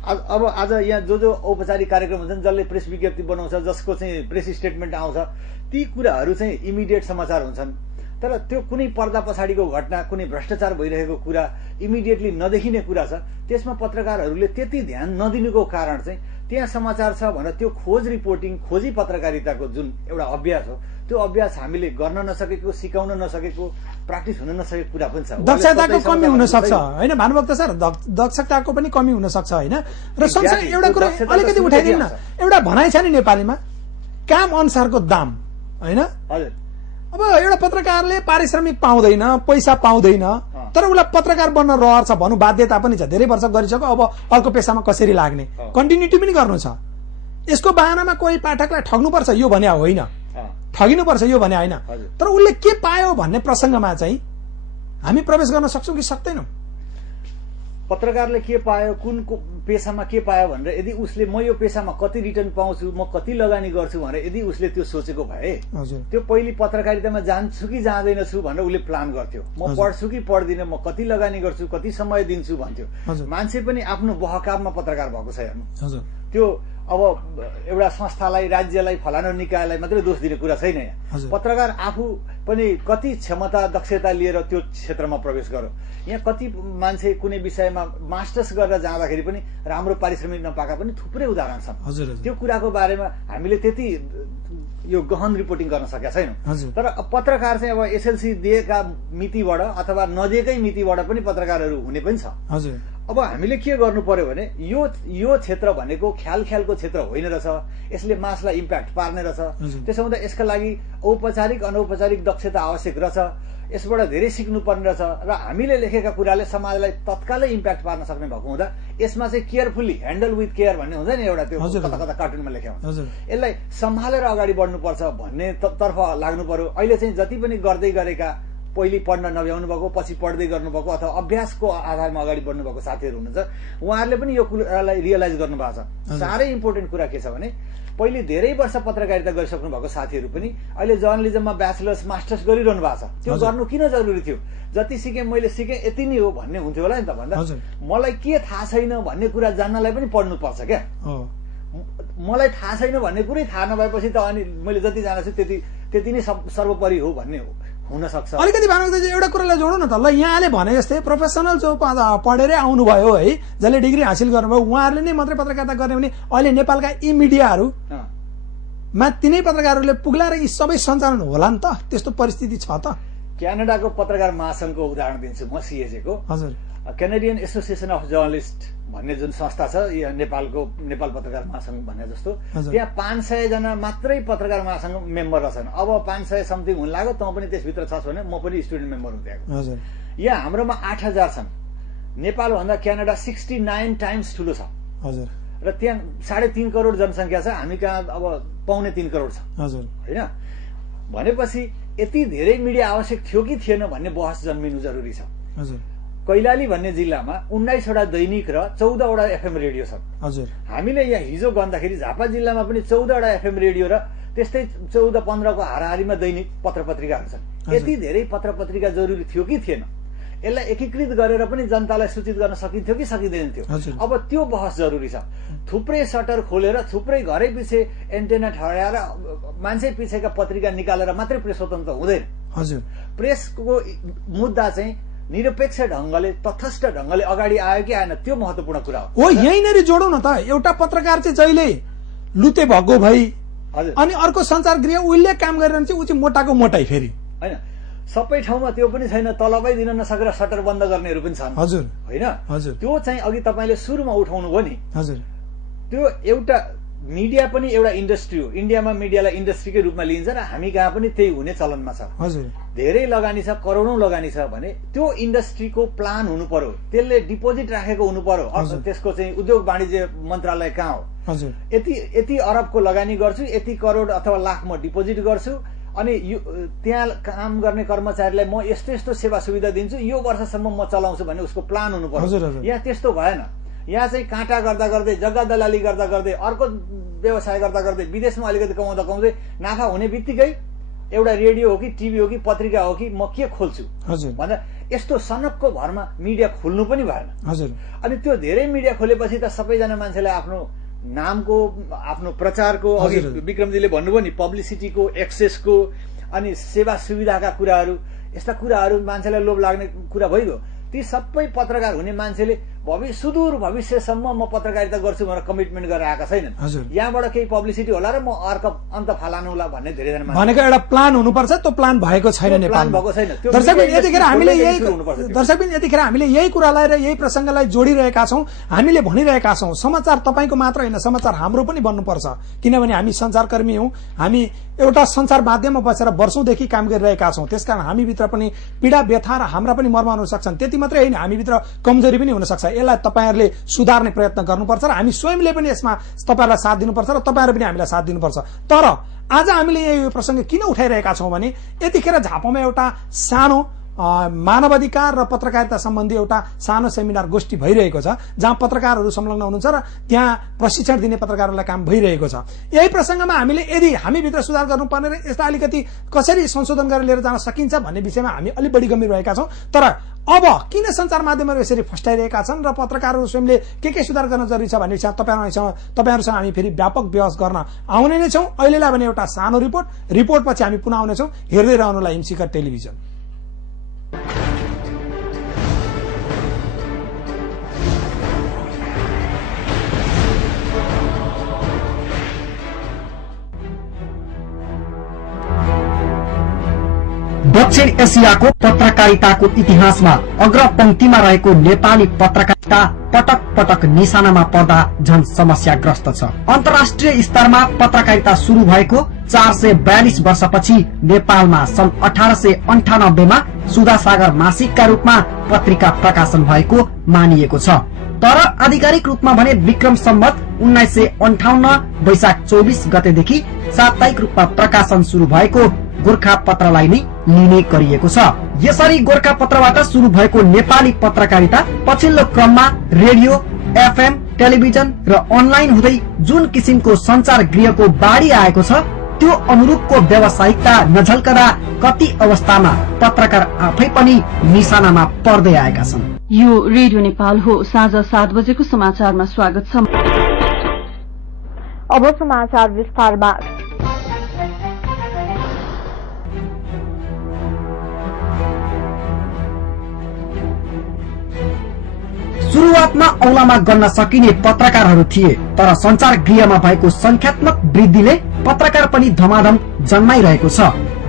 अब आज यहाँ जो औपचारिक कार्यक्रम हुन्छन्, जसले प्रेस विज्ञप्ति बनाउँछ, जसको चाहिँ प्रेस स्टेटमेन्ट आउँछ, ती कुराहरू चाहिँ इमिडिएट समाचार हुन्छन्। तर त्यो कुनै पर्दा पछाडिको घटना, कुनै भ्रष्टाचार भइरहेको कुरा, इमिडिएटली नदेखिने कुरा छ, त्यसमा पत्रकारहरूले त्यति ध्यान नदिनुको कारण चाहिँ त्यहाँ समाचार छ भनेर त्यो खोज रिपोर्टिङ खोजी पत्रकारिताको जुन एउटा अभ्यास हो त्यो अभ्यास हामीले गर्न नसकेको सिकाउन नसकेको प्र्याक्टिस हुन नसकेको कुरा पनि छ दक्षताको कमी हुन सक्छ हैन भानुभक्त सर दक्षताको पनि कमी हुन सक्छ हैन र सँगसँगै एउटा कुरा अलिकति उठाइदिनु न एउटा भनाइ छ नि नेपालीमा काम अनुसारको दाम हैन हजुर अब एउटा पत्रकारले पारिश्रमिक पाउँदैन पैसा पाउँदैन तर उसलाई पत्रकार बन्न रहर छ भन्नु बाध्यता पनि छ धेरै वर्ष गरिसक्यो अब अर्को पेसामा कसरी लाग्ने कन्टिन्युटी पनि गर्नु छ यसको बहानामा कोही पाठकलाई ठग्नुपर्छ यो भने होइन ठगिनुपर्छ यो भने होइन तर उसले के पायो भन्ने प्रसंगमा चाहिँ हामी प्रवेश गर्न सक्छौं कि सक्दैनौं पत्रकारले के पायो कुन पेसामा के पायो भनेर यदि उसले म यो पेसामा कति रिटर्न पाउँछु म कति लगानी गर्छु भनेर यदि उसले त्यो सोचेको भए त्यो पहिले पत्रकारितामा जान्छु कि जाँदैन छु भनेर उसले प्लान गर्थ्यो म पढ्छु कि पढ्दिनँ म कति लगानी गर्छु कति समय दिन्छु भन्थ्यो मान्छे पनि आफ्नो बहकाममा पत्रकार भएको छ हेर्नु त्यो अब एउटा संस्थालाई राज्यलाई फलानु निकायलाई मात्रै दोष दिने कुरा छैन यहाँ पत्रकार आफू पनि कति क्षमता दक्षता लिएर त्यो क्षेत्रमा प्रवेश गर्यो यहाँ कति मान्छे कुनै विषयमा मास्टर्स गरेर जाँदाखेरि पनि राम्रो पारिश्रमिक नपाएका पनि थुप्रै उदाहरण छन् त्यो कुराको बारेमा हामीले त्यति यो गहन रिपोर्टिङ गर्न सकेका छैनौं तर पत्रकार चाहिँ अब एसएलसी दिएका मितिबाट अथवा नदिएकै मितिबाट पनि पत्रकारहरू हुने पनि छ अब हामीले के गर्नु पर्यो भने यो क्षेत्र भनेको ख्यालको क्षेत्र होइन रहेछ यसले मासलाई इम्प्याक्ट पार्ने रहेछ त्यसो हुँदा यसका लागि औपचारिक अनौपचारिक दक्षता आवश्यक रहेछ यसबाट धेरै सिक्नुपर्ने रहेछ र हामीले लेखेका कुराले समाजलाई तत्कालै इम्प्याक्ट पार्न सक्ने भएको हुँदा यसमा चाहिँ केयरफुल्ली ह्यान्डल विथ केयर भन्ने हुन्छ नि एउटा त्यो कता कता कार्टुनमा लेख्या हुन्छ यसलाई सम्हालेर अगाडि बढ्नुपर्छ भन्ने तर्फ लाग्नु पर्यो अहिले चाहिँ जति पनि गर्दै गरेका पहिले पढ्न नभ्याउनु भएको पछि पढ्दै गर्नुभएको अथवा अभ्यासको आधारमा अगाडि बढ्नु भएको साथीहरू हुनुहुन्छ उहाँहरूले पनि यो कुरालाई रियलाइज गर्नु भएको छ साह्रै इम्पोर्टेन्ट कुरा के छ भने पहिले धेरै वर्ष पत्रकारिता गरिसक्नु भएको साथीहरू पनि अहिले जर्नलिजममा ब्याचलर्स मास्टर्स गरिरहनु भएको छ त्यो गर्नु किन जरुरी थियो जति सिकेँ मैले सिकेँ यति नै हो भन्ने हुन्थ्यो होला नि त भन्दा मलाई के थाहा छैन भन्ने कुरा जान्नलाई पनि पढ्नु पर्छ क्या मलाई थाहा छैन भन्ने कुरै थाहा नभएपछि त अनि मैले जति जानेछु त्यति नै सर्वोपरि हो भन्ने हो हुन सक्छ अलिकति भानुभक्त एउटा कुरालाई जोडौँ न त ल यहाँले भने जस्तै प्रोफेसनल जो पढेरै आउनुभयो है जसले डिग्री हासिल गर्नुभयो उहाँहरूले नै मात्रै पत्रकारिता गर्ने भने अहिले नेपालका यी मिडियाहरूमा तिनै पत्रकारहरूले पुग्ला र यी सबै सञ्चालन होला नि त त्यस्तो परिस्थिति छ त क्यानाडाको पत्रकार महासंघको उदाहरण दिन्छु म सिएजेको हजुर क्यानेडियन एसोसिएसन अफ जर्नलिस्ट भन्ने जुन संस्था छ नेपाल पत्रकार महासंघ भने जस्तो त्यहाँ 500 जना मात्रै पत्रकार महासंघ मेम्बर रहेछन् अब 500 समथिङ हुन लाग्यो त पनि त्यसभित्र छ भने म पनि स्टुडेन्ट मेम्बर हुन्थेँ यहाँ हाम्रोमा 8000 छन् नेपाल भन्दा क्यानाडा 69 टाइम्स ठुलो छ हजुर र त्यहाँ 3.5 करोड जनसंख्या छ हामी कहाँ अब 3.25 करोड छ हजुर हैन भनेपछि यति धेरै मिडिया आवश्यक थियो कि थिएन भन्ने बहस जन्मिनु जरुरी छ हजुर कैलाली भन्ने जिल्लामा 19 वटा दैनिक र 14 वटा एफएम रेडियो छन् हजुर हामीले यहाँ हिजो गर्दाखेरि झापा जिल्लामा पनि 14 वटा एफएम रेडियो र त्यस्तै 14-15 को हाराहारीमा दैनिक पत्रपत्रिकाहरू छन् यति धेरै पत्रपत्रिका जरुरी थियो कि थिएन यसलाई एकीकृत गरेर पनि जनतालाई सूचित गर्न सकिन्थ्यो कि सकिँदैन थियो अब त्यो बहस जरुरी छ थुप्रै सटर खोलेर थुप्रै घरै पछि एन्टेना ठहराएर मान्छे पछिका पत्रिका निकालेर मात्रै प्रेस स्वतन्त्र हुँदैन हजुर प्रेसको मुद्दा चाहिँ निरपेक्ष ढंगले तटस्थ ढंगले अगाडि आयो कि आएन त्यो महत्त्वपूर्ण कुरा हो यहीँनेर जोडौँ न त एउटा पत्रकार चाहिँ जहिले लुते भएको भई अनि अर्को संचार गृह उहिले काम गरिरहन्छ उ चाहिँ मोटाको मोटाई फेरि हैन सबै ठाउँमा त्यो पनि छैन तलबै दिन नसकेर सटर बन्द गर्नेहरू पनि छन् हजुर हैन हजुर त्यो चाहिँ अघि तपाईले सुरुमा उठाउनु भयो नि हजुर त्यो एउटा मिडिया पनि एउटा इन्डस्ट्री हो इन्डियामा मिडियालाई इन्डस्ट्रीकै रूपमा लिइन्छ र हामी कहाँ पनि त्यही हुने चलनमा छ हजुर धेरै लगानी छ करोडौं लगानी छ भने त्यो इन्डस्ट्रीको प्लान हुनु पर्यो त्यसले डिपोजिट राखेको हुनु पर्यो त्यसको चाहिँ उद्योग वाणिज्य मन्त्रालय कहाँ हो हजुर यति अरबको लगानी गर्छु यति करोड अथवा लाख म डिपोजिट गर्छु अनि त्यहाँ काम गर्ने कर्मचारीलाई म यस्तो यस्तो सेवा सुविधा दिन्छु यो वर्षसम्म म चलाउँछु भन्ने उसको प्लान हुनु पर्यो यहाँ त्यस्तो भएन यहाँ चाहिँ काँटा गर्दा गर्दै जग्गा दलाली गर्दा गर्दै अर्को व्यवसाय गर्दा गर्दै विदेशमा अलिकति कमाउँदा कमाउँदै नाफा हुने बित्तिकै एउटा रेडियो हो कि टिभी हो कि पत्रिका हो कि म के खोल्छु भन्दा यस्तो सनकको भरमा मिडिया खोल्नु पनि भएन हजुर अनि त्यो धेरै मिडिया खोलेपछि त सबैजना मान्छेलाई आफ्नो नामको आफ्नो प्रचारको अघि विक्रमजीले भन्नुभयो नि पब्लिसिटीको एक्सेसको अनि सेवा सुविधाका कुराहरू यस्ता कुराहरू मान्छेलाई लोभ लाग्ने कुरा भइगयो ती सबै पत्रकार हुने मान्छेले सुदूर भविष्यसम्म म पत्रकारिता गर्छु भनेर कमिटमेन्ट गरेर आएका छैनन्। यहाँबाट केही पब्लिसिटी होला र म अर्को अन्त फालानुला भन्ने धेरैजना भनेको एउटा प्लान हुनुपर्छ, त्यो प्लान भएको छैन नेपालमा। दर्शकबिन यतिखेर हामीले यही कुरालाई र यही प्रसङ्गलाई जोडिरहेका छौँ, हामीले भनिरहेका छौँ समाचार तपाईँको मात्र होइन, समाचार हाम्रो पनि बन्नुपर्छ, किनभने हामी सञ्चारकर्मी हौँ, हामी एउटा सञ्चार माध्यममा बसेर वर्षौंदेखि काम गरिरहेका छौँ। त्यसकारण हामीभित्र पनि पीडा व्यथा र हाम्रा पनि मर्म हुन सक्छन्। त्यति मात्रै होइन, हामीभित्र कमजोरी पनि हुन सक्छ। यसलाई तपाईँहरूले सुधार्ने प्रयत्न गर्नुपर्छ र हामी स्वयंले पनि यसमा तपाईँहरूलाई साथ दिनुपर्छ र तपाईँहरू पनि हामीलाई साथ दिनुपर्छ। तर आज हामीले यो प्रसङ्ग किन उठाइरहेका छौँ भने यतिखेर झापामा एउटा सानो मानवाधिकार र पत्रकारिता सम्बन्धी एउटा सानो सेमिनार गोष्ठी भइरहेको छ, जहाँ पत्रकारहरू संलग्न हुनुहुन्छ र त्यहाँ प्रशिक्षण दिने पत्रकारहरूलाई काम भइरहेको छ। यही प्रसङ्गमा हामीले यदि हामीभित्र सुधार गर्नुपर्ने र यसलाई अलिकति कसरी संशोधन गरेर लिएर जान सकिन्छ भन्ने विषयमा हामी अलिक बढी गम्भीर भएका छौँ। तर अब किन सञ्चार माध्यमहरू यसरी फस्टाइरहेका छन् र पत्रकारहरू स्वयंले के सुधार गर्न जरुरी छ भन्ने विषयमा तपाईँहरूसँग हामी फेरि व्यापक बहस गर्न आउने नै छौँ। अहिलेलाई भने एउटा सानो रिपोर्ट पछि हामी पुनः आउनेछौँ। हेर्दै रहनुलाई हिमशिखर टेलिभिजन। दक्षिण एसियाको पत्रकारिताको इतिहासमा अग्रपंक्तिमा रहेको नेपाली पत्रकारिता पटक पटक निशानामा पर्दा झन समस्याग्रस्त छ। अन्तर्राष्ट्रिय स्तरमा पत्रकारिता शुरू भएको 442 वर्षपछि नेपालमा सन् 1898 मा सुधासागर मासिकका रूपमा पत्रिका प्रकाशन भएको मानिएको छ। तर आधिकारिक रूपमा भने विक्रम सम्वत 1958 वैशाख 24 गतेदेखि साप्ताहिक रूपमा प्रकाशन शुरू भएको गोर्खा पत्रलाई नै लिने गरिएको छ। यसरी गोर्खा पत्रबाट शुरू भएको नेपाली पत्रकारिता पछिल्लो क्रममा रेडियो, एफएम, टेलिभिजन र अनलाइन हुँदै जुन किसिमको सञ्चार गृहको बाढी आएको छ, त्यो अनुरूपको व्यावसायिकता नझल्कदा कति अवस्थामा पत्रकार आफै पनि निशानामा पर्दै आएका छन्। यो रेडियो नेपाल हो। साँझ 7 बजेको समाचारमा स्वागत छ। अब समाचार विस्तारमा। सुरुवातमा औंलामा गन्न सकिने पत्रकारहरू थिए, तर सञ्चार गृहमा भएको संख्यात्मक वृद्धिले पत्रकार पनि धमाधम जन्माइरहेको छ।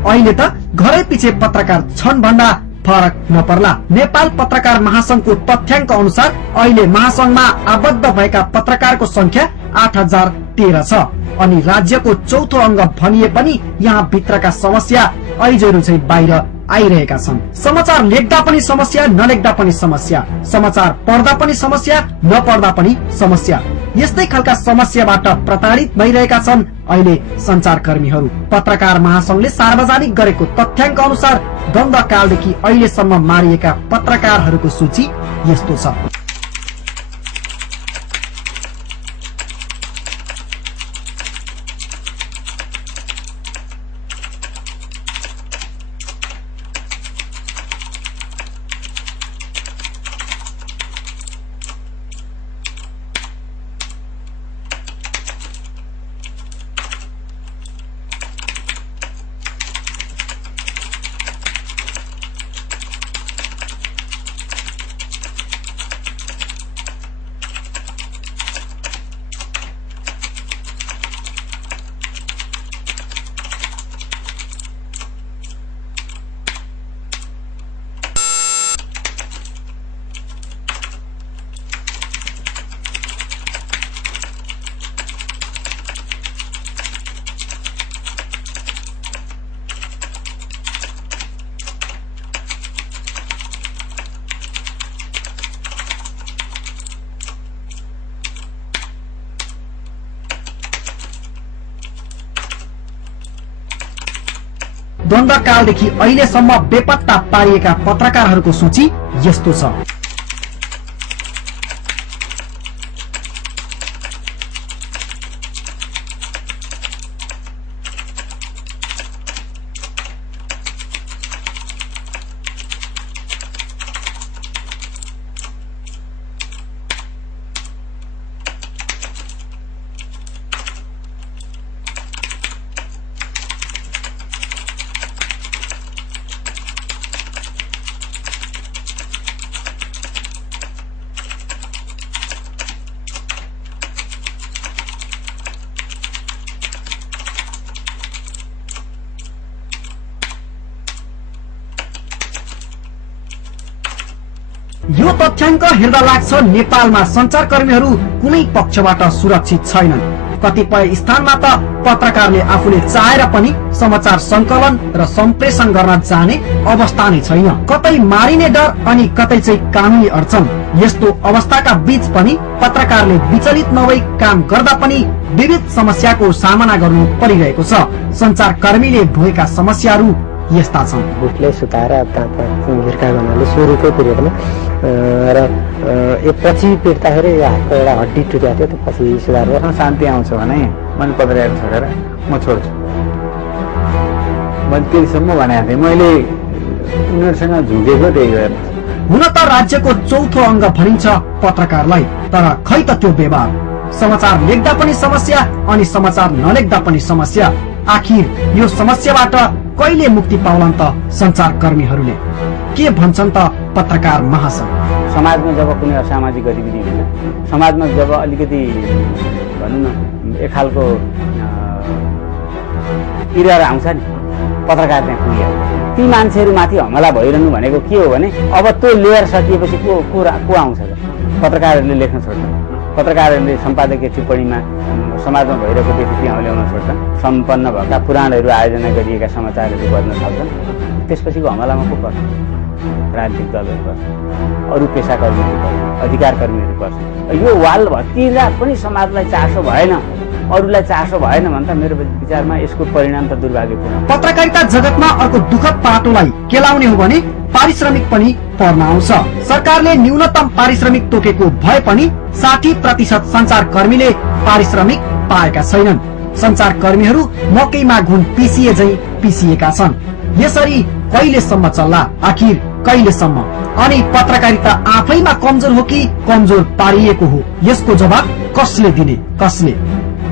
अहिले त घरै पछि पत्रकार छन् भन्दा फरक नपर्ला। नेपाल पत्रकार महासंघको तथ्याङ्क अनुसार अहिले महासंघमा आबद्ध भएका पत्रकारको संख्या 8013 छ। अनि राज्यको चौथो अंग भनिए पनि यहाँ भित्रका समस्या ऐजेरू चाहिँ बाहिर आइरहेका छन्। समाचार लेख्दा पनि समस्या, नलेख्दा पनि समस्या, समाचार पढ्दा पनि समस्या, नपढ्दा पनि समस्या। यस्तै खालका समस्याबाट प्रताडित भइरहेका छन् अहिले सञ्चारकर्मीहरू। पत्रकार महासंघले सार्वजनिक गरेको तथ्याङ्क अनुसार द्वन्द्वकालदेखि अहिलेसम्म मारिएका पत्रकारहरूको सूची यस्तो छ। द्वन्द्वकालदेखि अहिलेसम्म बेपत्ता पारिएका पत्रकारहरूको सूची यस्तो छ। यो तथ्याङ्क हेर्दा लाग्छ नेपालमा सञ्चारकर्मीहरू कुनै पक्षबाट सुरक्षित छैनन्। कतिपय स्थानमा त पत्रकारले आफूले चाहेर पनि समाचार संकलन र सम्प्रेषण गर्न जाने अवस्था नै छैन। कतै मारिने डर अनि कतै चाहिँ कानुनी अडचन। यस्तो अवस्थाका बीच पनि पत्रकारले विचलित नभई काम गर्दा पनि विविध समस्याको सामना गर्नु परिरहेको छ। सञ्चारकर्मीले भोगेका समस्याहरू यस्ता छन्। भुटले सुताएर भिर्का गर्नाले सुरुकै पिरियडमा र यो पछि पिट्दाखेरि हातको एउटा हड्डी टुटेको थियो, त्यो पछि सुधारेर शान्ति आउँछ भने मैले पत्रकार छोडेर म छोड्छु। मैले त्यसम्म भनेको थिएँ, मैले उनीहरूसँग झुकेको त्यही गरेर। हुन त राज्यको चौथो अङ्ग भनिन्छ पत्रकारलाई, तर खै त त्यो व्यवहार। समाचार लेख्दा पनि समस्या अनि समाचार नलेख्दा पनि समस्या। आखिर यो समस्याबाट कहिले मुक्ति पाउलान् त सञ्चारकर्मीहरूले? के भन्छन् त पत्रकार महासंघ? समाजमा जब कुनै असामाजिक गतिविधि हुन्छ, समाजमा जब अलिकति भनौँ न एक खालको इरर आउँछ नि, पत्रकार त्यहाँ पुगिहाल्छ। ती मान्छेहरूमाथि हमला भइरहनु भनेको के हो भने अब त्यो लेयर सकिएपछि को आउँछ त? पत्रकारहरूले लेख्न छोड्छन्, पत्रकारहरूले सम्पादकीय टिप्पणीमा समाजमा भइरहेको व्यक्ति ल्याउन छोड्छन्, सम्पन्न भएका पुराणहरू आयोजना गरिएका समाचारहरू गर्न थाल्छन्। त्यसपछिको हमलामा को पर्छ? राजनीतिक दलहरू पर्छ, अरू पेसाकर्मीहरू पर्छ, अधिकार कर्मीहरू पर्छ। यो वाल भत्किँदा पनि समाजलाई चासो भएन, अरूलाई चासो भएन भने त मेरो विचारमा यसको परिणाम त दुर्भाग्यपूर्ण। पत्रकारिता जगतमा अर्को दुःखद पाटोलाई केलाउने हो भने पारिश्रमिक पनि पर्न आउँछ। सरकारले न्यूनतम पारिश्रमिक तोकेको भए पनि 60% सञ्चारकर्मीले पारिश्रमिक पाएका छैनन्। सञ्चारकर्मीहरू मकैमा घुन पिसिए झै पिसिएका छन्। यसरी कहिलेसम्म चल्ला? आखिर कहिलेसम्म? अनि पत्रकारिता आफैमा कमजोर हो कि कमजोर पारिएको हो? यसको जवाब कसले दिने? कसले?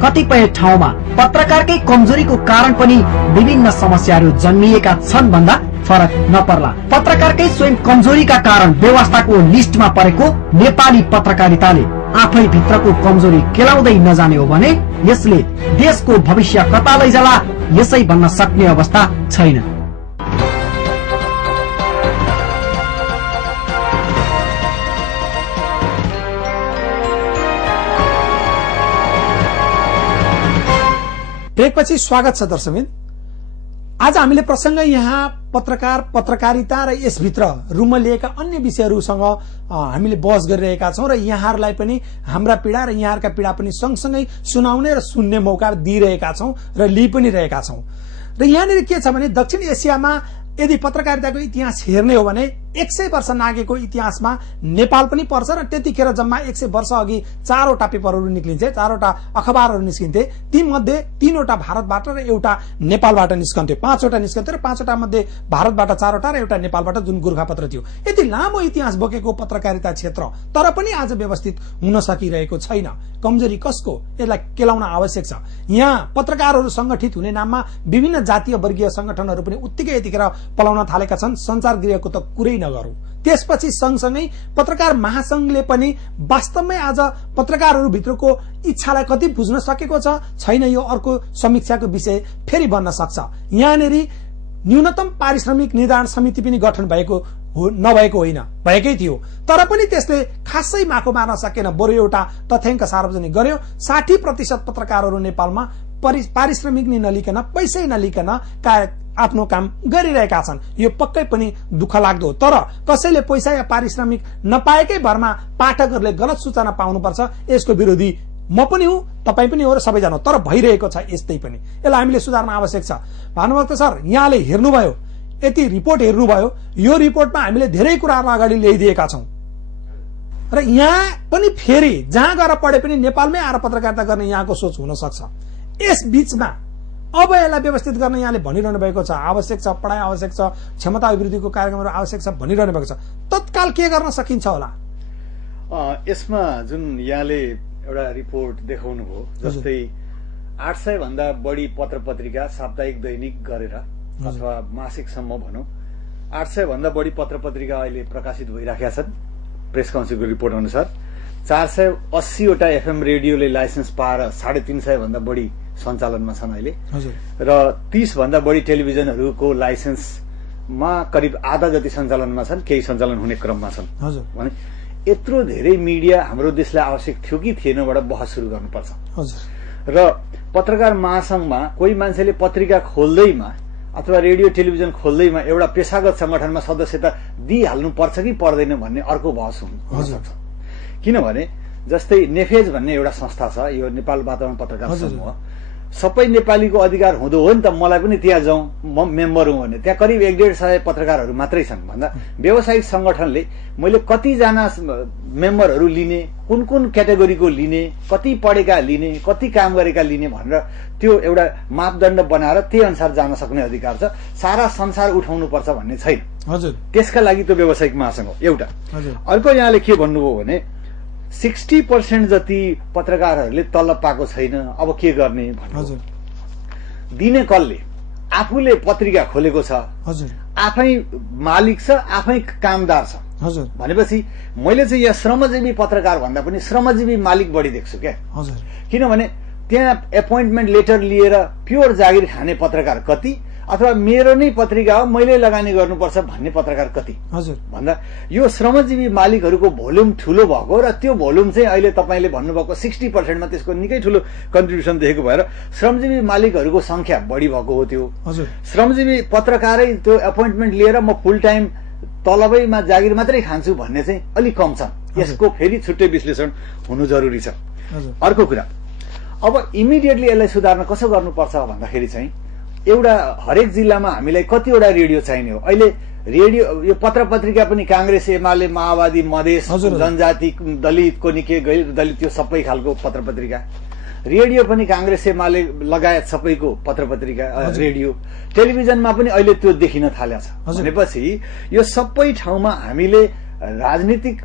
कतिपय ठाउँमा पत्रकारकै कमजोरीको कारण पनि विभिन्न समस्याहरू जन्मिएका छन् भन्दा फरक नपर्ला। पत्रकारकै स्वयं कमजोरीका कारण व्यवस्थाको लिस्टमा परेको नेपाली पत्रकारिताले आफै भित्रको कमजोरी केलाउँदै नजाने हो भने यसले देशको भविष्य कता लैजाला यसै भन्न सक्ने अवस्था छैन। ब्रेकपछि स्वागत छ दर्शकबिन। आज हामीले प्रसंग यहाँ पत्रकार, पत्रकारिता र यसभित्र रूममा लिएका अन्य विषयहरूसँग हामीले बहस गरिरहेका छौं र यहाँहरूलाई पनि हाम्रा पीडा र यहाँहरूका पीडा पनि सँगसँगै सुनाउने र सुन्ने मौका दिइरहेका छौं र लिइ पनि रहेका छौं। र यहाँनिर के छ भने दक्षिण एसियामा यदि पत्रकारिताको इतिहास हेर्ने हो भने 100 वर्ष नागेको इतिहासमा नेपाल पनि पर्छ र त्यतिखेर जम्मा 100 वर्ष अघि 4वटा पेपरहरू निक्लिन्थे, 4वटा अखबारहरू निस्किन्थे। ती मध्ये 3वटा भारतबाट र एउटा नेपालबाट निस्कन्थ्यो, 5वटा निस्कन्थ्यो र 5वटा मध्ये भारतबाट 4वटा र एउटा नेपालबाट, जुन गोर्खापत्र थियो। यति लामो इतिहास बोकेको पत्रकारिता क्षेत्र तर पनि आज व्यवस्थित हुन सकिरहेको छैन। कमजोरी कसको? यसलाई केलाउन आवश्यक छ। यहाँ पत्रकारहरू संगठित हुने नाममा विभिन्न जातीय वर्गीय संगठनहरू पनि उत्तिकै यतिखेर पलाउन थालेका छन्। संचार गृहको त कुरै नगरौं। त्यसपछि सँगसँगै पत्रकार महासंघले पनि वास्तवमै आज पत्रकारहरू भित्रको इच्छालाई कति बुझ्न सकेको छ छैन, यो अर्को समीक्षाको विषय फेरि बन्न सक्छ। यहाँनिर न्यूनतम पारिश्रमिक निर्धारण समिति पनि गठन भएको नभएको होइन, भएकै थियो, तर पनि त्यसले खासै माखो मार्न सकेन। बरु एउटा तथ्याङ्क सार्वजनिक गर्यो, 60% पत्रकारहरू नेपालमा पारिश्रमिक नै नलिकन, पैसै नलिकन आफ्नो काम गरिरहेका छन्। यो पक्कै पनि दुःख लाग्दो हो। तर कसैले पैसा या पारिश्रमिक नपाएकै भरमा पाठकहरूले गलत सूचना पाउनुपर्छ, यसको विरोधी म पनि हुँ, तपाई पनि हो र सबैजना हो। तर भइरहेको छ यस्तै पनि, यसलाई हामीले सुधार्न आवश्यक छ। भानुभक्त सर, यहाँले हेर्नुभयो, यति रिपोर्ट हेर्नुभयो, यो रिपोर्टमा हामीले धेरै कुराहरू अगाडि ल्याइदिएका छौं र यहाँ पनि फेरि जहाँ गएर पढे पनि नेपालमै आएर पत्रकारिता गर्ने यहाँको सोच हुन सक्छ। यस बीचमा अब यसलाई व्यवस्थित गर्न यहाँले भनिरहनु भएको छ, आवश्यक छ, पढाइ आवश्यक छ, क्षमता अभिवृद्धिको कार्यक्रमहरू आवश्यक छ भनिरहनु भएको छ। तत्काल के गर्न सकिन्छ होला? यसमा जुन यहाँले एउटा रिपोर्ट देखाउनु भयो, जस्तै 800 भन्दा बढी पत्र पत्रिका साप्ताहिक दैनिक गरेर अथवा मासिकसम्म भनौं, 800 भन्दा बढी पत्र पत्रिका अहिले प्रकाशित भइराखेका छन्। प्रेस काउन्सिलको रिपोर्ट अनुसार 480वटा एफएम रेडियोले लाइसेन्स पाएर 350 भन्दा बढी सञ्चालनमा छन् अहिले, र 30 भन्दा बढी टेलिभिजनहरूको लाइसेन्स मा करिब आधा जति सञ्चालनमा छन्, केही सञ्चालन हुने क्रममा छन् भने यत्रो धेरै मिडिया हाम्रो देशलाई आवश्यक थियो कि थिएनबाट बहस सुरु गर्नुपर्छ। र पत्रकार महासंघमा कोही मान्छेले पत्रिका खोल्दैमा अथवा रेडियो टेलिभिजन खोल्दैमा एउटा पेशागत संगठनमा सदस्यता दिइहाल्नु पर्छ कि पर्दैन भन्ने अर्को बहस हुन सक्छ। किनभने जस्तै नेफेज भन्ने एउटा संस्था छ, यो नेपाल वातावरण पत्रकार समूह, सबै नेपालीको अधिकार हुँदो हो नि त मलाई पनि त्यहाँ जाउँ, म मेम्बर हुँ भने त्यहाँ करिब 150 पत्रकारहरू मात्रै छन् भन्दा व्यावसायिक संगठनले मैले कतिजना मेम्बरहरू लिने, कुन कुन क्याटेगोरीको लिने, कति पढेका लिने, कति काम गरेका लिने भनेर त्यो एउटा मापदण्ड बनाएर त्यही अनुसार जान सक्ने अधिकार छ। सारा संसार उठाउनुपर्छ भन्ने छैन। त्यसका लागि त्यो व्यावसायिक महासंघ हो एउटा। अर्को यहाँले के भन्नुभयो भने 60% जति पत्रकारहरूले तलब पाएको छैन, अब के गर्ने भन्नु। दिने कसले? आफूले पत्रिका खोलेको छ, आफै मालिक छ, आफै कामदार छ भनेपछि मैले चाहिँ यहाँ श्रमजीवी पत्रकार भन्दा पनि श्रमजीवी मालिक बढी देख्छु क्या। किनभने त्यहाँ एपोइन्टमेन्ट लेटर लिएर प्योर जागिर खाने पत्रकार कति, अथवा मेरो नै पत्रिका हो मैले लगानी गर्नुपर्छ भन्ने पत्रकार कति भन्दा यो श्रमजीवी मालिकहरूको भोल्युम ठूलो भएको र त्यो भोल्युम चाहिँ अहिले तपाईँले भन्नुभएको 60%मा त्यसको निकै ठूलो कन्ट्रिब्युसन देखेको भएर श्रमजीवी मालिकहरूको संख्या बढी भएको हो। त्यो श्रमजीवी पत्रकारै त्यो एपोइन्टमेन्ट लिएर म फुल टाइम तलबैमा जागिर मात्रै खान्छु भन्ने चाहिँ अलिक कम छ। यसको फेरि छुट्टै विश्लेषण हुनु जरुरी छ। अर्को कुरा, अब इमिडिएटली यसलाई सुधार्न कसो गर्नुपर्छ भन्दाखेरि चाहिँ एउटा हरेक जिल्लामा हामीलाई कतिवटा रेडियो चाहिने हो। अहिले रेडियो यो पत्र पत्रिका पनि कांग्रेस, एमाले, माओवादी, मधेस, जनजाति, दलित, कोनिके, गैर दलित त्यो सबै खालको पत्र पत्रिका, रेडियो पनि कांग्रेस, एमाले लगायत सबैको पत्र पत्रिका, रेडियो, टेलिभिजनमा पनि अहिले त्यो देखिन थालेको छ। भनेपछि यो सबै ठाउँमा हामीले राजनीतिक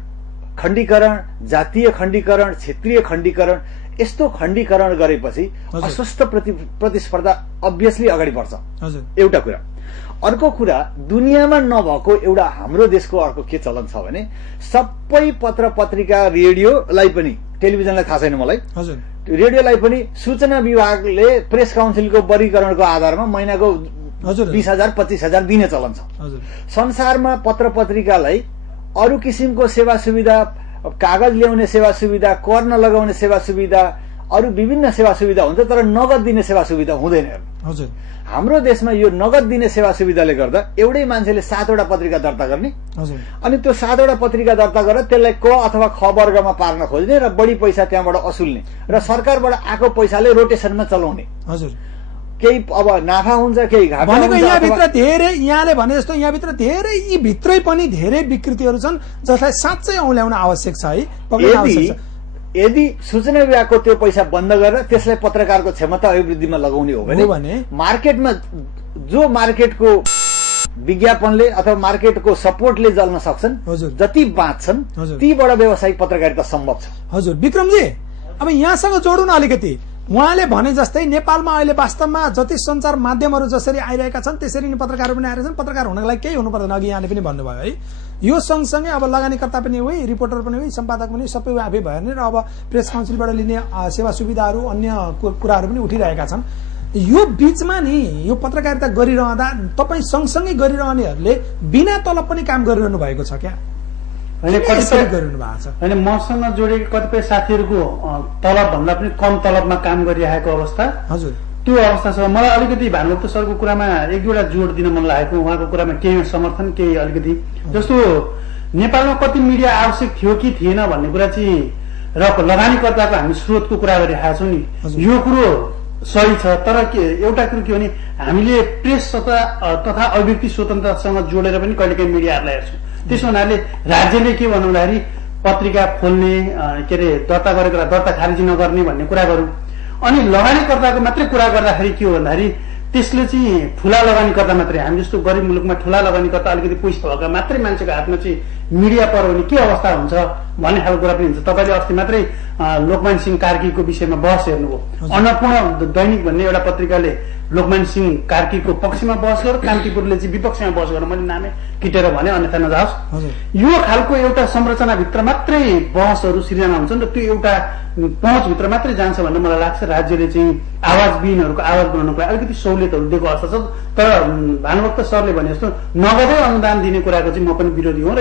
खण्डीकरण, जातीय खण्डीकरण, क्षेत्रीय खण्डीकरण यस्तो खण्डीकरण गरेपछि अस्वस्थ प्रतिस्पर्धा अभियसली अगाडि बढ्छ। एउटा कुरा। अर्को कुरा, दुनियाँमा नभएको एउटा हाम्रो देशको अर्को के चलन छ भने सबै पत्र पत्रिका, रेडियोलाई पनि, टेलिभिजनलाई थाहा छैन मलाई, रेडियोलाई पनि सूचना विभागले प्रेस काउन्सिलको वर्गीकरणको आधारमा महिनाको 20,000 25,000 दिने चलन छ। संसारमा पत्र पत्रिकालाई अरू किसिमको सेवा सुविधा, कागज ल्याउने सेवा सुविधा, कर नलगाउने सेवा सुविधा, अरू विभिन्न सेवा सुविधा हुन्छ, तर नगद दिने सेवा सुविधा हुँदैन। हाम्रो देशमा यो नगद दिने सेवा सुविधाले गर्दा एउटै मान्छेले 7 वटा पत्रिका दर्ता गर्ने अनि त्यो 7 वटा पत्रिका दर्ता गरेर त्यसलाई क अथवा ख वर्गमा पार्न खोज्ने र बढी पैसा त्यहाँबाट असुल्ने र सरकारबाट आएको पैसाले रोटेसनमा चलाउने। केही अब नाफा हुन्छ, केही घाटा हुन्छ। यहाँभित्र धेरै, यहाँले भने जस्तो यहाँभित्र धेरै, यी भित्रै पनि धेरै विकृतिहरू छन् जसलाई साँच्चै औल्याउन आवश्यक छ है। यदि सूचना विभागको त्यो पैसा बन्द गरेर त्यसलाई पत्रकारको क्षमता अभिवृद्धिमा लगाउने हो भने मार्केटमा जो मार्केटको विज्ञापनले अथवा मार्केटको सपोर्टले जल्न सक्छन्, जति बाँच्छन् तीबाट व्यावसायिक पत्रकारिता सम्भव छ। हजुर विक्रमजी, अब यहाँसँग जोडौँ न अलिकति। उहाँले भने जस्तै नेपालमा अहिले वास्तवमा जति सञ्चार माध्यमहरू जसरी आइरहेका छन् त्यसरी नै पत्रकार पनि आएर छन्। पत्रकार हुनको लागि केही हुनु पर्दैन, अघि यहाँले पनि भन्नुभयो है। यो सँगसँगै अब लगानीकर्ता पनि होइ, रिपोर्टर पनि होइ, सम्पादक पनि सबै आफै भयो भने र अब प्रेस काउन्सिलबाट लिने सेवा सुविधाहरू, अन्य कुराहरू पनि उठिरहेका छन्। यो बीचमा नि यो पत्रकारिता गरिरहँदा तपाईँ सँगसँगै गरिरहनेहरूले बिना तलब पनि काम गरिरहनु भएको छ क्या? होइन, मसँग जोडेको कतिपय साथीहरूको तलब भन्दा पनि कम तलबमा काम गरिरहेको अवस्था, हजुर त्यो अवस्था छ। मलाई अलिकति भानुभक्त सरको कुरामा एक दुईवटा जोड दिन मन लागेको, उहाँको कुरामा केही समर्थन, केही अलिकति। जस्तो नेपालमा कति मिडिया आवश्यक थियो कि थिएन भन्ने कुरा चाहिँ र लगानीकर्ताको हामी स्रोतको कुरा गरिरहेका छौँ नि, यो कुरो सही छ। तर एउटा कुरो के भने हामीले प्रेस तथा अभिव्यक्ति स्वतन्त्रतासँग जोडेर पनि कहिलेकाहीँ मिडियाहरूलाई हेर्छौँ। त्यसो हुनाले राज्यले के भन्नु भन्दाखेरि पत्रिका खोल्ने, के अरे दर्ता गरेको दर्ता खारिज नगर्ने भन्ने कुरा गरौँ। अनि लगानीकर्ताको मात्रै कुरा गर्दाखेरि के हो भन्दाखेरि त्यसले चाहिँ ठुला लगानीकर्ता मात्रै, हामी जस्तो गरिब मुलुकमा ठुला लगानीकर्ता अलिकति पैसा भएका मात्रै मान्छेको हातमा चाहिँ मिडिया पर्यो भने के अवस्था हुन्छ भन्ने खालको कुरा पनि हुन्छ। तपाईँले अस्ति मात्रै लोकमान सिंह कार्कीको विषयमा बहस हेर्नुभयो। अन्नपूर्ण दैनिक भन्ने एउटा पत्रिकाले लोकमान सिंह कार्कीको पक्षमा बहस गर, कान्तिपुरले चाहिँ विपक्षमा बहस गर्न मैले नामै किटेर भने अन्यथा नजाओस्। यो खालको एउटा संरचनाभित्र मात्रै बहसहरू सिर्जना हुन्छन् र त्यो एउटा पहुँचभित्र मात्रै जान्छ भन्ने मलाई लाग्छ। राज्यले चाहिँ आवाजविहीनहरूको आवाज बनाउनको लागि अलिकति सहुलियतहरू दिएको अवस्था छ। तर भानुभक्त सरले भने जस्तो नगदै अनुदान दिने कुराको चाहिँ म पनि विरोधी हुँ र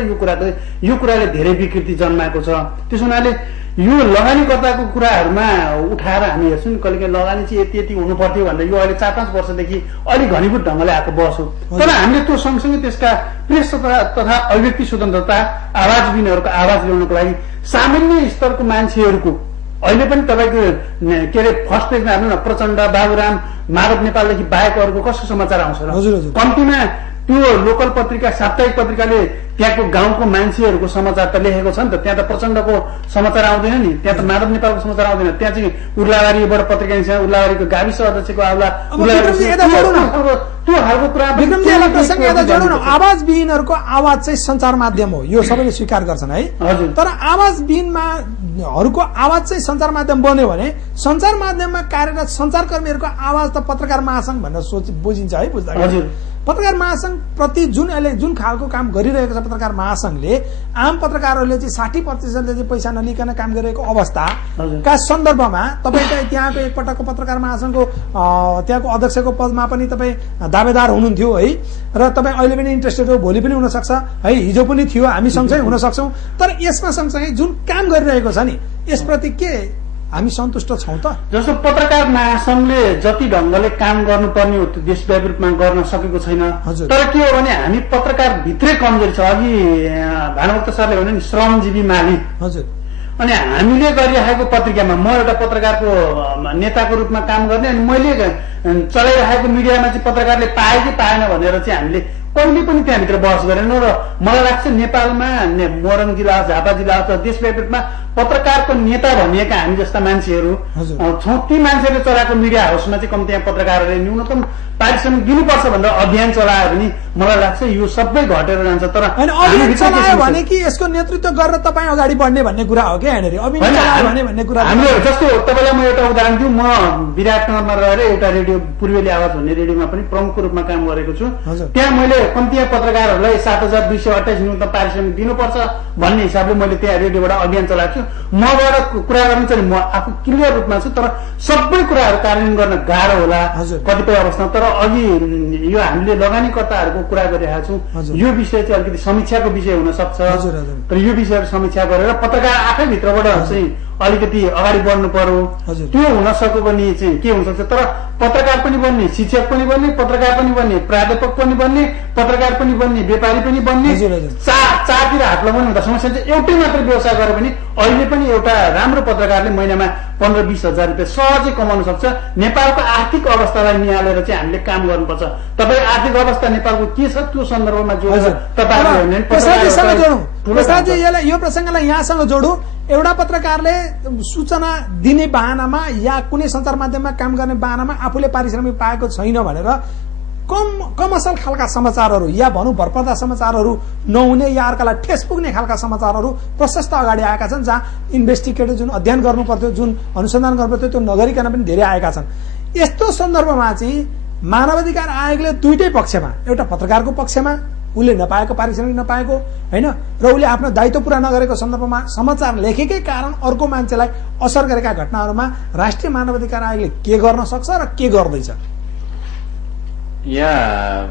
यो कुराले धेरै विकृति जन्माएको छ। त्यसो हुनाले यो लगानीकर्ताको कुराहरूमा उठाएर हामी हेर्छौँ नि कहिलेकाहीँ लगानी चाहिँ यति यति हुनु पर्थ्यो भनेर यो अहिले 4-5 वर्षदेखि अलिक घनीभूत ढङ्गले आएको बहस हो। तर हामीले त्यो सँगसँगै त्यसका प्रेस तथा अभिव्यक्ति स्वतन्त्रता आवाजविहीनहरूको आवाज ल्याउनको लागि सामान्य स्तरको मान्छेहरूको अहिले पनि तपाईँको के अरे फर्स्ट पेजमा हेर्नु न, प्रचण्ड, बाबुराम, माधव नेपालदेखि बाहेक अरूको कसको समाचार आउँछ र? कम्तीमा त्यो लोकल पत्रिका, साप्ताहिक पत्रिकाले त्यहाँको गाउँको मान्छेहरूको समाचार त लेखेको छ नि त। त्यहाँ त प्रचण्डको समाचार आउँदैन नि, त्यहाँ त माधव नेपालको समाचार आउँदैन। त्यहाँ चाहिँ उर्लाबारीबाट पत्रिका निस्किन्छ, उर्लाबारीको गाविस अध्यक्षको आउला, त्यो खालको कुरा। आवाजविहीनहरूको आवाज चाहिँ सञ्चार माध्यम हो, यो सबैले स्वीकार गर्छन् है। तर आवाजविहीनहरूको आवाज चाहिँ सञ्चार माध्यम बन्यो भने सञ्चार माध्यममा कार्यरत सञ्चारकर्मीहरूको आवाज त पत्रकार महासंघ भनेर बुझिन्छ है। बुझ्दा पत्रकार महासंघ प्रति जुन खालको काम गरिरहेको छ पत्रकार महासंघले, आम पत्रकारहरूले चाहिँ 60% चाहिँ पैसा नलिकन काम गरिरहेको अवस्थाका सन्दर्भमा तपाईँ त्यहाँको एकपटकको पत्रकार महासंघको त्यहाँको अध्यक्षको पदमा पनि तपाईँ दावेदार हुनुहुन्थ्यो है, र तपाईँ अहिले पनि इन्ट्रेस्टेड हो, भोलि पनि हुन सक्छ है, हिजो पनि थियो, हामी सँगसँगै हुन सक्छौँ। तर यसमा सँगसँगै जुन काम गरिरहेको छ नि यसप्रति के हामी सन्तुष्ट छौँ त? जस्तो पत्रकार महासंघले जति ढङ्गले काम गर्नुपर्ने हो त्यो देशव्यापी रूपमा गर्न सकेको छैन। तर के हो भने हामी पत्रकार भित्रै कमजोरी छ। अघि भानुभक्त सरले भने नि श्रमजीवी मालिक। अनि हामीले गरिरहेको पत्रिकामा म एउटा पत्रकारको नेताको रूपमा काम गर्ने, अनि मैले चलाइरहेको मिडियामा चाहिँ पत्रकारले पाए कि पाएन भनेर चाहिँ हामीले कहिले पनि त्यहाँभित्र बहस गरेन। र मलाई लाग्छ नेपालमा मोरङ जिल्ला, झापा जिल्ला अथवा देशव्यापी रूपमा पत्रकारको नेता भनिएका हामी जस्ता मान्छेहरू छौँ। ती मान्छेहरूले चलाएको मिडिया हाउसमा चाहिँ कम्ती पत्रकारहरूले न्यूनतम पारिश्रमिक दिनुपर्छ भनेर अभियान चलायो भने मलाई लाग्छ यो सबै घटेर जान्छ। तर अभियान चलायो भने कि यसको नेतृत्व गरेर तपाईँ अगाडि बढ्ने भन्ने कुरा हो क्या यहाँनिर? अभियान चलायो भने भन्ने कुरा हाम्रो जस्तो तपाईँलाई म एउटा उदाहरण दिउँ। म विराटनगरमा रहेर एउटा रेडियो पूर्वेली आवाज भन्ने रेडियोमा पनि प्रमुखको रूपमा काम गरेको छु। त्यहाँ मैले कम्ती पत्रकारहरूलाई 7,228 न्यूनतम पारिश्रमिक दिनुपर्छ भन्ने हिसाबले मैले त्यहाँ रेडियोबाट अभियान चलाएको छु। मबाट कुरा गर्नु चाहिँ म आफू क्लियर रूपमा छु, तर सबै कुराहरू कार्यान्वयन गर्न गाह्रो होला कतिपय अवस्थामा। तर अघि यो हामीले लगानीकर्ताहरूको कुरा गरिरहेका छौँ, यो विषय चाहिँ अलिकति समीक्षाको विषय हुन सक्छ। तर यो विषयहरू समीक्षा गरेर पत्रकार आफै भित्रबाट चाहिँ अलिकति अगाडि बढ्नु पर्यो। त्यो हुन सक्यो भने चाहिँ के हुन सक्छ? तर पत्रकार पनि बन्ने, शिक्षक पनि बन्ने, पत्रकार पनि बन्ने, प्राध्यापक पनि बन्ने, पत्रकार पनि बन्ने, व्यापारी पनि बन्ने, चारतिर हात लगाउनु हुँदा समस्या चाहिँ एउटै मात्र व्यवसाय गर्यो भने अहिले पनि एउटा राम्रो पत्रकारले महिनामा 15-20 हजार रुपियाँ सहजै कमाउन सक्छ। नेपालको आर्थिक अवस्थालाई निहालेर चाहिँ हामीले काम गर्नुपर्छ। तपाईँ आर्थिक अवस्था नेपालको के छ त्यो सन्दर्भमा जोडेर तपाईँले यो प्रसङ्गलाई यहाँसँग जोडौँ। एउटा पत्रकारले सूचना दिने बाहनामा या कुनै सञ्चार माध्यममा काम गर्ने बाहनामा आफूले पारिश्रमिक पाएको छैन भनेर कम असल खालका समाचारहरू या भनौँ भरपर्दा समाचारहरू नहुने या अर्कालाई ठेस पुग्ने खालका समाचारहरू प्रशस्त अगाडि आएका छन्, जहाँ इन्भेस्टिगेटिभ जुन अध्ययन गर्नु पर्थ्यो, जुन अनुसन्धान गर्नु पर्थ्यो त्यो नगरिकन पनि धेरै आएका छन्। यस्तो सन्दर्भमा चाहिँ मानवाधिकार आयोगले दुईटै पक्षमा, एउटा पत्रकारको पक्षमा उसले नपाएको पारिश्रमिक नपाएको होइन र उसले आफ्नो दायित्व पूरा नगरेको सन्दर्भमा समाचार लेखेकै कारण अर्को मान्छेलाई असर गरेका घटनाहरूमा राष्ट्रिय मानवाधिकार आयोगले के गर्न सक्छ र के गर्दैछ? यहाँ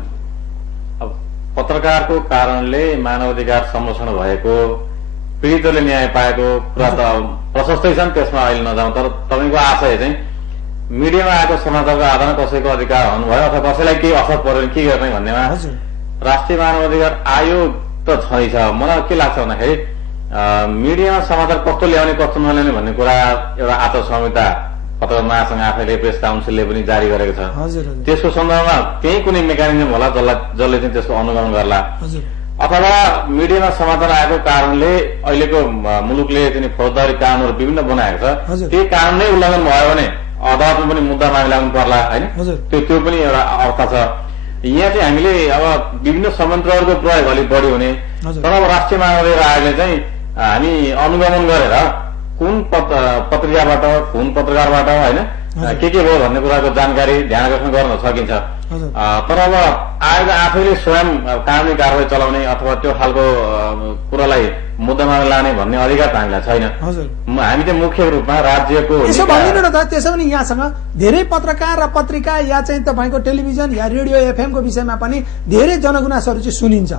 पत्रकारको कारणले मानवाधिकार संरक्षण भएको, पीडितले न्याय पाएको कुरा त प्रशस्तै छन्, त्यसमा अहिले नजाउँ। तर तपाईँको आशय चाहिँ मिडियामा आएको समाचारको आधारमा कसैको अधिकार हुनुभयो अथवा कसैलाई केही असर पर्यो के गर्ने भन्नेमा राष्ट्रिय मानवाधिकार आयोग त छँदैछ। मलाई के लाग्छ भन्दाखेरि मिडियामा समाचार कस्तो ल्याउने कस्तो नल्याउने भन्ने कुरा एउटा आचार संहिता पत्रकार महासंघ आफैले प्रेस काउन्सिलले पनि जारी गरेको छ। त्यसको सन्दर्भमा त्यही कुनै मेकानिजम होला जसले चाहिँ त्यसको अनुगमन गर्ला, अथवा मिडियामा समाचार आएको कारणले अहिलेको मुलुकले चाहिँ फौजदारी कानूनहरू विभिन्न बनाएको छ, त्यही कानून नै उल्लङ्घन भयो भने अदालतमा पनि मुद्दा माग लाग्नु पर्ला होइन, त्यो पनि एउटा अवस्था छ। यहाँ चाहिँ हामीले अब विभिन्न संयन्त्रहरूको प्रयोग अलिक बढी हुने, तर अब राष्ट्रिय मानवाधिकार आयोगले चाहिँ हामी अनुगमन गरेर कुन पत्रिकाबाट कुन पत्रकारबाट होइन के भयो भन्ने कुराको जानकारी ध्यान आकर्षण गर्न सकिन्छ। तर अब आयोग आफैले स्वयं कानुनी कारवाही चलाउने अथवा त्यो खालको कुरालाई मुद्दामा लाने भन्ने अधिकार त हामीलाई छैन। हामी चाहिँ मुख्य रूपमा राज्यको यसो भनिदिनु न त। त्यसो भने यहाँसँग धेरै पत्रकार र पत्रिका या चाहिँ तपाईँको टेलिभिजन या रेडियो एफएमको विषयमा पनि धेरै जनगुनासोहरू चाहिँ सुनिन्छ,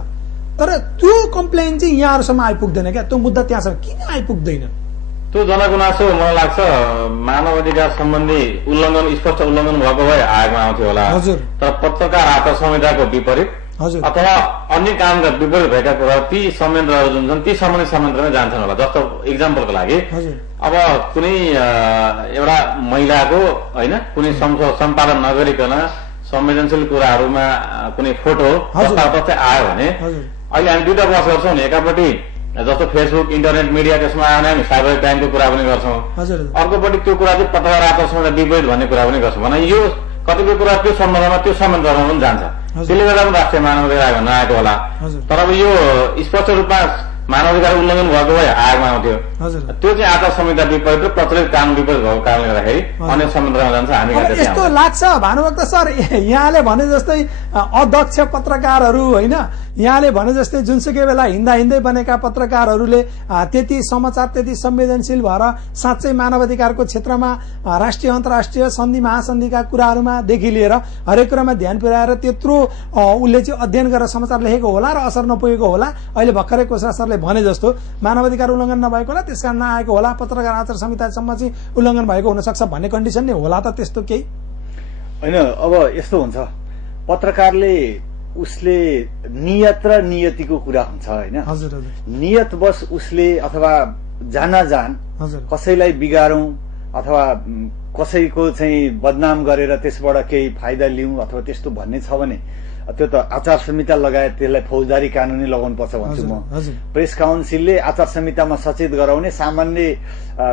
तर त्यो कम्प्लेन चाहिँ यहाँहरूसम्म आइपुग्दैन क्या? त्यो मुद्दा त्यहाँसम्म किन आइपुग्दैन? त्यो जनगुनासो मलाई लाग्छ मानव अधिकार सम्बन्धी उल्लङ्घन, स्पष्ट उल्लङ्घन भएको भए आयोगमा आउँथ्यो होला। तर पत्रकार आचार संहिताको विपरीत अथवा अन्य कामका विपरीत भएका कुरा ती संयन्त्रहरू जुन छन् ती सम्बन्धित संयन्त्रमै जान्छन् होला। जस्तो इक्जाम्पलको लागि अब कुनै एउटा महिलाको होइन कुनै सम्पादन नगरिकन संवेदनशील कुराहरूमा कुनै फोटो जस्तै आयो भने अहिले हामी दुईटा बहस गर्छौँ नि। एकापट्टि जस्तो फेसबुक इन्टरनेट मिडिया त्यसमा आउने हामी साइबर क्राइमको कुरा पनि गर्छौँ, अर्कोपट्टि त्यो कुरा चाहिँ पत्रकार आचार संहिता विपरीत भन्ने कुरा पनि गर्छौँ। भने यो कतिपय कुरा त्यो सम्बन्धमा त्यो संयन्त्रमा पनि जान्छ, त्यसले गर्दा पनि राष्ट्रिय मानव अधिकार आयोग नआएको होला। तर अब यो स्पष्ट रूपमा मानव अधिकार उल्लङ्घन भएको भए आयोगमा आउँथ्यो। त्यो चाहिँ आचार संहिता विपरीत र प्रचलित कानुन विपरीत भएको कारणले गर्दाखेरि अन्य संयन्त्रमा जान्छ। हामी यस्तो लाग्छ भानुभक्त सर, यहाँले भने जस्तै अध्यक्ष पत्रकारहरू होइन, यहाँले भने जस्तै जुनसुकै बेला हिँड्दा हिँड्दै बनेका पत्रकारहरूले त्यति समाचार त्यति संवेदनशील भएर साँच्चै मानव अधिकारको क्षेत्रमा राष्ट्रिय अन्तर्राष्ट्रिय सन्धि महासन्धिका कुराहरूमादेखि लिएर हरेक कुरामा ध्यान पुर्याएर त्यत्रो उसले चाहिँ अध्ययन गरेर समाचार लेखेको होला र असर नपुगेको होला। अहिले भर्खरै कोषरा सरले भने जस्तो मानव अधिकार उल्लङ्घन नभएको होला, त्यसकारण नआएको होला, पत्रकार आचार संहितासम्म चाहिँ उल्लङ्घन भएको हुनसक्छ भन्ने कन्डिसन नै होला त? त्यस्तो केही होइन। अब यस्तो हुन्छ, पत्रकारले उसले नियत र नियतिको कुरा हुन्छ होइन। नियत बस उसले अथवा जान कसैलाई बिगारौं अथवा कसैको चाहिँ बदनाम गरेर त्यसबाट केही फाइदा लिउँ अथवा त्यस्तो भन्ने छ भने त्यो त आचार संहिता लगायत त्यसलाई फौजदारी कानुनी लगाउनु पर्छ भन्छु म। प्रेस काउन्सिलले आचार संहितामा सचेत गराउने सामान्य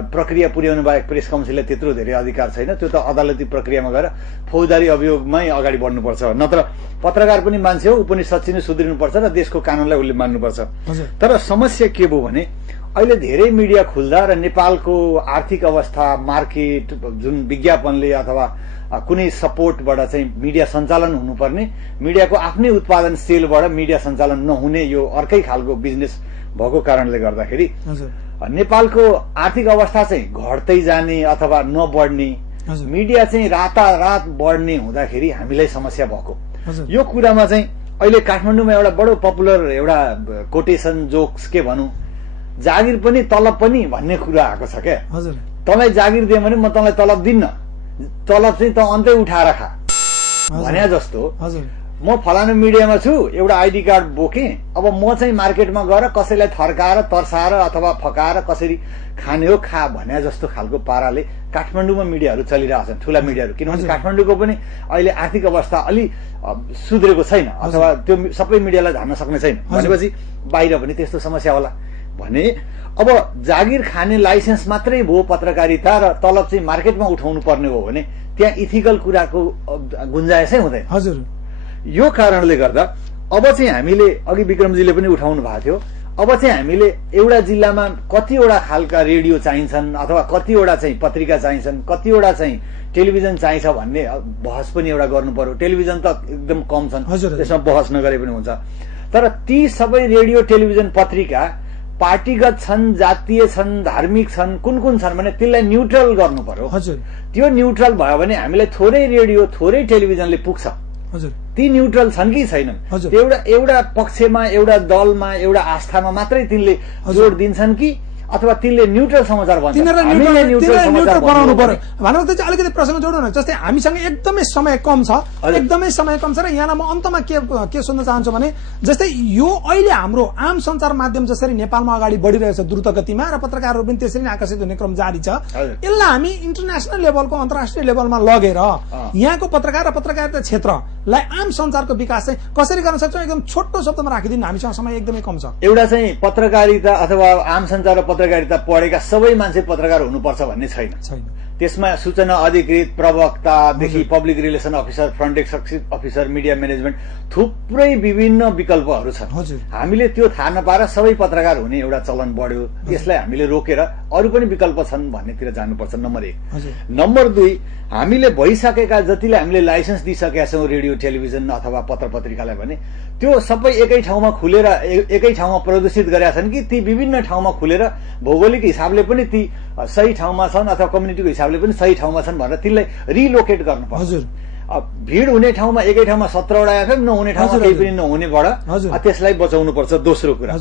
प्रक्रिया पुर्याउनु बाहेक प्रेस काउन्सिलले त्यत्रो धेरै अधिकार छैन। त्यो त अदालती प्रक्रियामा गएर फौजदारी अभियोगमै अगाडि बढ्नुपर्छ। नत्र पत्रकार पनि मान्छे हो, ऊ पनि सच्चिनै सुध्रिनुपर्छ र देशको कानुनलाई उसले मान्नुपर्छ। तर समस्या के भयो भने अहिले धेरै मिडिया खुल्दा र नेपालको आर्थिक अवस्था, मार्केट, जुन विज्ञापनले अथवा कुनै सपोर्टबाट चाहिँ मिडिया सञ्चालन हुनुपर्ने, मिडियाको आफ्नै उत्पादन सेलबाट मिडिया सञ्चालन नहुने यो अर्कै खालको बिजनेस भएको कारणले गर्दाखेरि नेपालको आर्थिक अवस्था चाहिँ घट्दै जाने अथवा नबढ्ने, मिडिया चाहिँ रातारात बढ्ने हुँदाखेरि हामीलाई समस्या भएको। यो कुरामा चाहिँ अहिले काठमाडौँमा एउटा बडो पपुलर एउटा कोटेसन जोक्स के भनौँ, जागिर पनि तलब पनि भन्ने कुरा आएको छ क्या। तँलाई जागिर दिएँ भने म तँलाई तलब दिन्न, तलब चाहिँ त अन्तै उठाएर खा भने जस्तो म फलानु मिडियामा छु, एउटा आइडी कार्ड बोकेँ, अब म चाहिँ मार्केटमा गएर कसैलाई थर्काएर तर्साएर अथवा फकाएर कसरी खाने हो खा भने जस्तो खालको पाराले काठमाडौँमा मिडियाहरू चलिरहेछन्, ठूला मिडियाहरू। किनभने काठमाडौँको पनि अहिले आर्थिक अवस्था अलि सुध्रेको छैन अथवा त्यो सबै मिडियालाई धान्न सक्ने छैन भनेपछि बाहिर पनि त्यस्तो समस्या होला भने अब जागिर खाने लाइसेन्स मात्रै भयो पत्रकारिता र तलब चाहिँ मार्केटमा उठाउनु पर्ने हो भने त्यहाँ इथिकल कुराको गुन्जायसै हुँदैन। हजुर, यो कारणले गर्दा अब चाहिँ हामीले अघि विक्रमजीले पनि उठाउनु भएको थियो, अब चाहिँ हामीले एउटा जिल्लामा कतिवटा खालका रेडियो चाहिन्छन् अथवा कतिवटा चाहिँ पत्रिका चाहिन्छन्, कतिवटा चाहिँ टेलिभिजन चाहिन्छ भन्ने बहस पनि एउटा गर्नु पर्यो। टेलिभिजन त एकदम कम छन्, त्यसमा बहस नगरे पनि हुन्छ। तर ती सबै रेडियो टेलिभिजन पत्रिका पार्टीगत छन्, जातीय छन्, धार्मिक छन्, कुन कुन छन् भने त्यसलाई न्युट्रल गर्नु पर्यो। त्यो न्युट्रल भयो भने हामीलाई थोरै रेडियो थोरै टेलिभिजनले पुग्छ। ती न्युट्रल छन् कि छैनन्, एउटा पक्षमा एउटा दलमा एउटा आस्थामा मात्रै तिनले जोड दिन्छन् कि अथवा तिनले न्युट्रल समाचार भन्छन्। न्युट्रल बनाउनु पर्यो। भानुभक्त चाहिँ अलिकति प्रश्न जोड्नु न। जस्तै हामीसँग एकदमै समय कम छ, एकदमै समय कम छ र यहाँलाई म अन्तमा के सोध्न चाहन्छु भने जस्तै यो अहिले हाम्रो आम सञ्चार माध्यम जसरी नेपालमा अगाडि बढिरहेछ द्रुत गतिमा र पत्रकारहरू पनि त्यसरी नै आकर्षित हुने क्रम जारी छ, यसलाई हामी इन्टरनेसनल लेभलको अन्तर्राष्ट्रिय लेभलमा लगेर यहाँको पत्रकार र पत्रकारिता क्षेत्रलाई आम सञ्चारको विकास चाहिँ कसरी गर्न सक्छौँ? एकदम छोटो शब्दमा राखिदिनु, हामीसँग समय एकदमै कम छ। एउटा चाहिँ पत्रकारिता अथवा आम सञ्चार र पत्रकारिता पढेका सबै मान्छे पत्रकार हुनुपर्छ भन्ने छैन। त्यसमा सूचना अधिकृत, प्रवक्तादेखि public relation officer, front desk officer, media management, थुप्रै विभिन्न विकल्पहरू छन्। हामीले त्यो थाहा नपाएर सबै पत्रकार हुने एउटा चलन बढ्यो। यसलाई हामीले रोकेर अरू पनि विकल्प छन् भन्नेतिर जानुपर्छ, नम्बर 1। नम्बर 2, हामीले भइसकेका जतिले हामीले लाइसेन्स दिइसकेका छौँ रेडियो टेलिभिजन अथवा पत्र पत्रिकालाई भने त्यो सबै एकै ठाउँमा खुलेर एकै ठाउँमा प्रदर्शित गरेका छन् कि ती विभिन्न ठाउँमा खुलेर भौगोलिक हिसाबले पनि ती सही ठाउँमा छन् अथवा कम्युनिटीको हिसाबले पनि सही ठाउँमा छन् भनेर तिनलाई रिलोकेट गर्नुपर्छ। भिड हुने ठाउँमा एकै ठाउँमा 17वटा एफएम, नहुने ठाउँमा केही पनि नहुनेबाट त्यसलाई बचाउनुपर्छ। दोस्रो कुरा।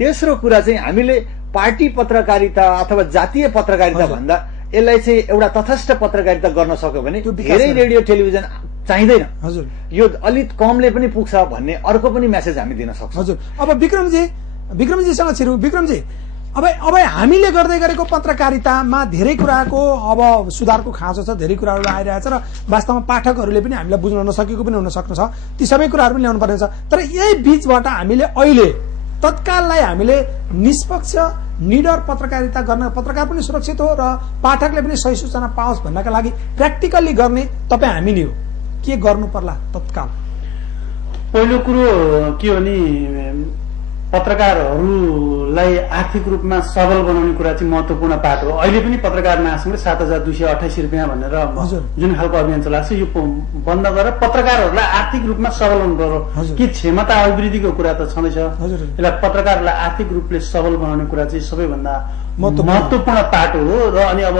तेस्रो कुरा चाहिँ हामीले पार्टी पत्रकारिता अथवा जातीय पत्रकारिता भन्दा यसलाई चाहिँ एउटा तटस्थ पत्रकारिता गर्न सक्यो भने धेरै रेडियो टेलिभिजन चाहिँदैन। यो अलिक कमले पनि पुग्छ भन्ने अर्को पनि मेसेज हामी दिन सक्छौँ। हजुर, अब विक्रमजीसँग छिरौँ। विक्रमजी, अब हामीले गर्दै गरेको पत्रकारितामा धेरै कुराको अब सुधारको खाँचो छ, धेरै कुराहरू आइरहेछ र वास्तवमा पाठकहरूले पनि हामीलाई बुझ्न नसकेको पनि हुन सक्छ। ती सबै कुराहरू पनि ल्याउनु पर्ने छ। तर यही बीचबाट हामीले अहिले तत्काललाई हामीले निष्पक्ष निडर पत्रकारिता गर्न, पत्रकार पनि सुरक्षित हो र पाठकले पनि सही सूचना पाओस् भन्नका लागि प्र्याक्टिकल्ली गर्ने तपाईँ हामी नै हो। के गर्नु पर्ला तत्काल? पहिलो कुरो के हो नि, पत्रकारहरूलाई आर्थिक रूपमा सबल बनाउने कुरा चाहिँ महत्वपूर्ण पाठ हो। अहिले पनि पत्रकार महासंघले 7,228 रुपियाँ भनेर जुन खालको अभियान चलाएको छ यो बन्द गरेर पत्रकारहरूलाई आर्थिक रूपमा सबल बनाउनु पर्यो। कि क्षमता अभिवृद्धिको कुरा त छँदैछ, यसलाई पत्रकारहरूलाई आर्थिक रूपले सबल बनाउने कुरा चाहिँ सबैभन्दा महत्वपूर्ण पाठ हो। र अनि अब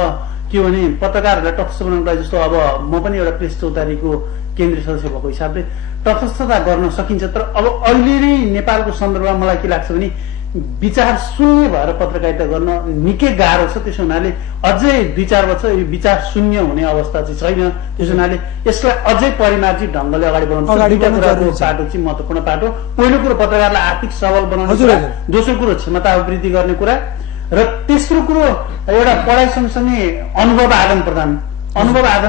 के हो भने पत्रकारहरूलाई तटस्थ बनाउनुको लागि, जस्तो अब म पनि एउटा प्रेस चौतारीको केन्द्रीय सदस्य भएको हिसाबले तटस्थता गर्न सकिन्छ। तर अब अहिले नै नेपालको सन्दर्भमा मलाई के लाग्छ भने विचार शून्य भएर पत्रकारिता गर्न निकै गाह्रो छ। त्यसो हुनाले अझै 2-4 वर्ष यो विचार शून्य हुने अवस्था चाहिँ छैन। त्यसो हुनाले यसलाई अझै परिमार्जित ढङ्गले अगाडि बढाउनु पाटो चाहिँ महत्वपूर्ण पाटो। पहिलो कुरो पत्रकारलाई आर्थिक सबल बनाउने कुरा, दोस्रो कुरो क्षमता अभिवृद्धि गर्ने कुरा, र तेस्रो कुरो एउटा पढाइ सँगसँगै अनुभव आदान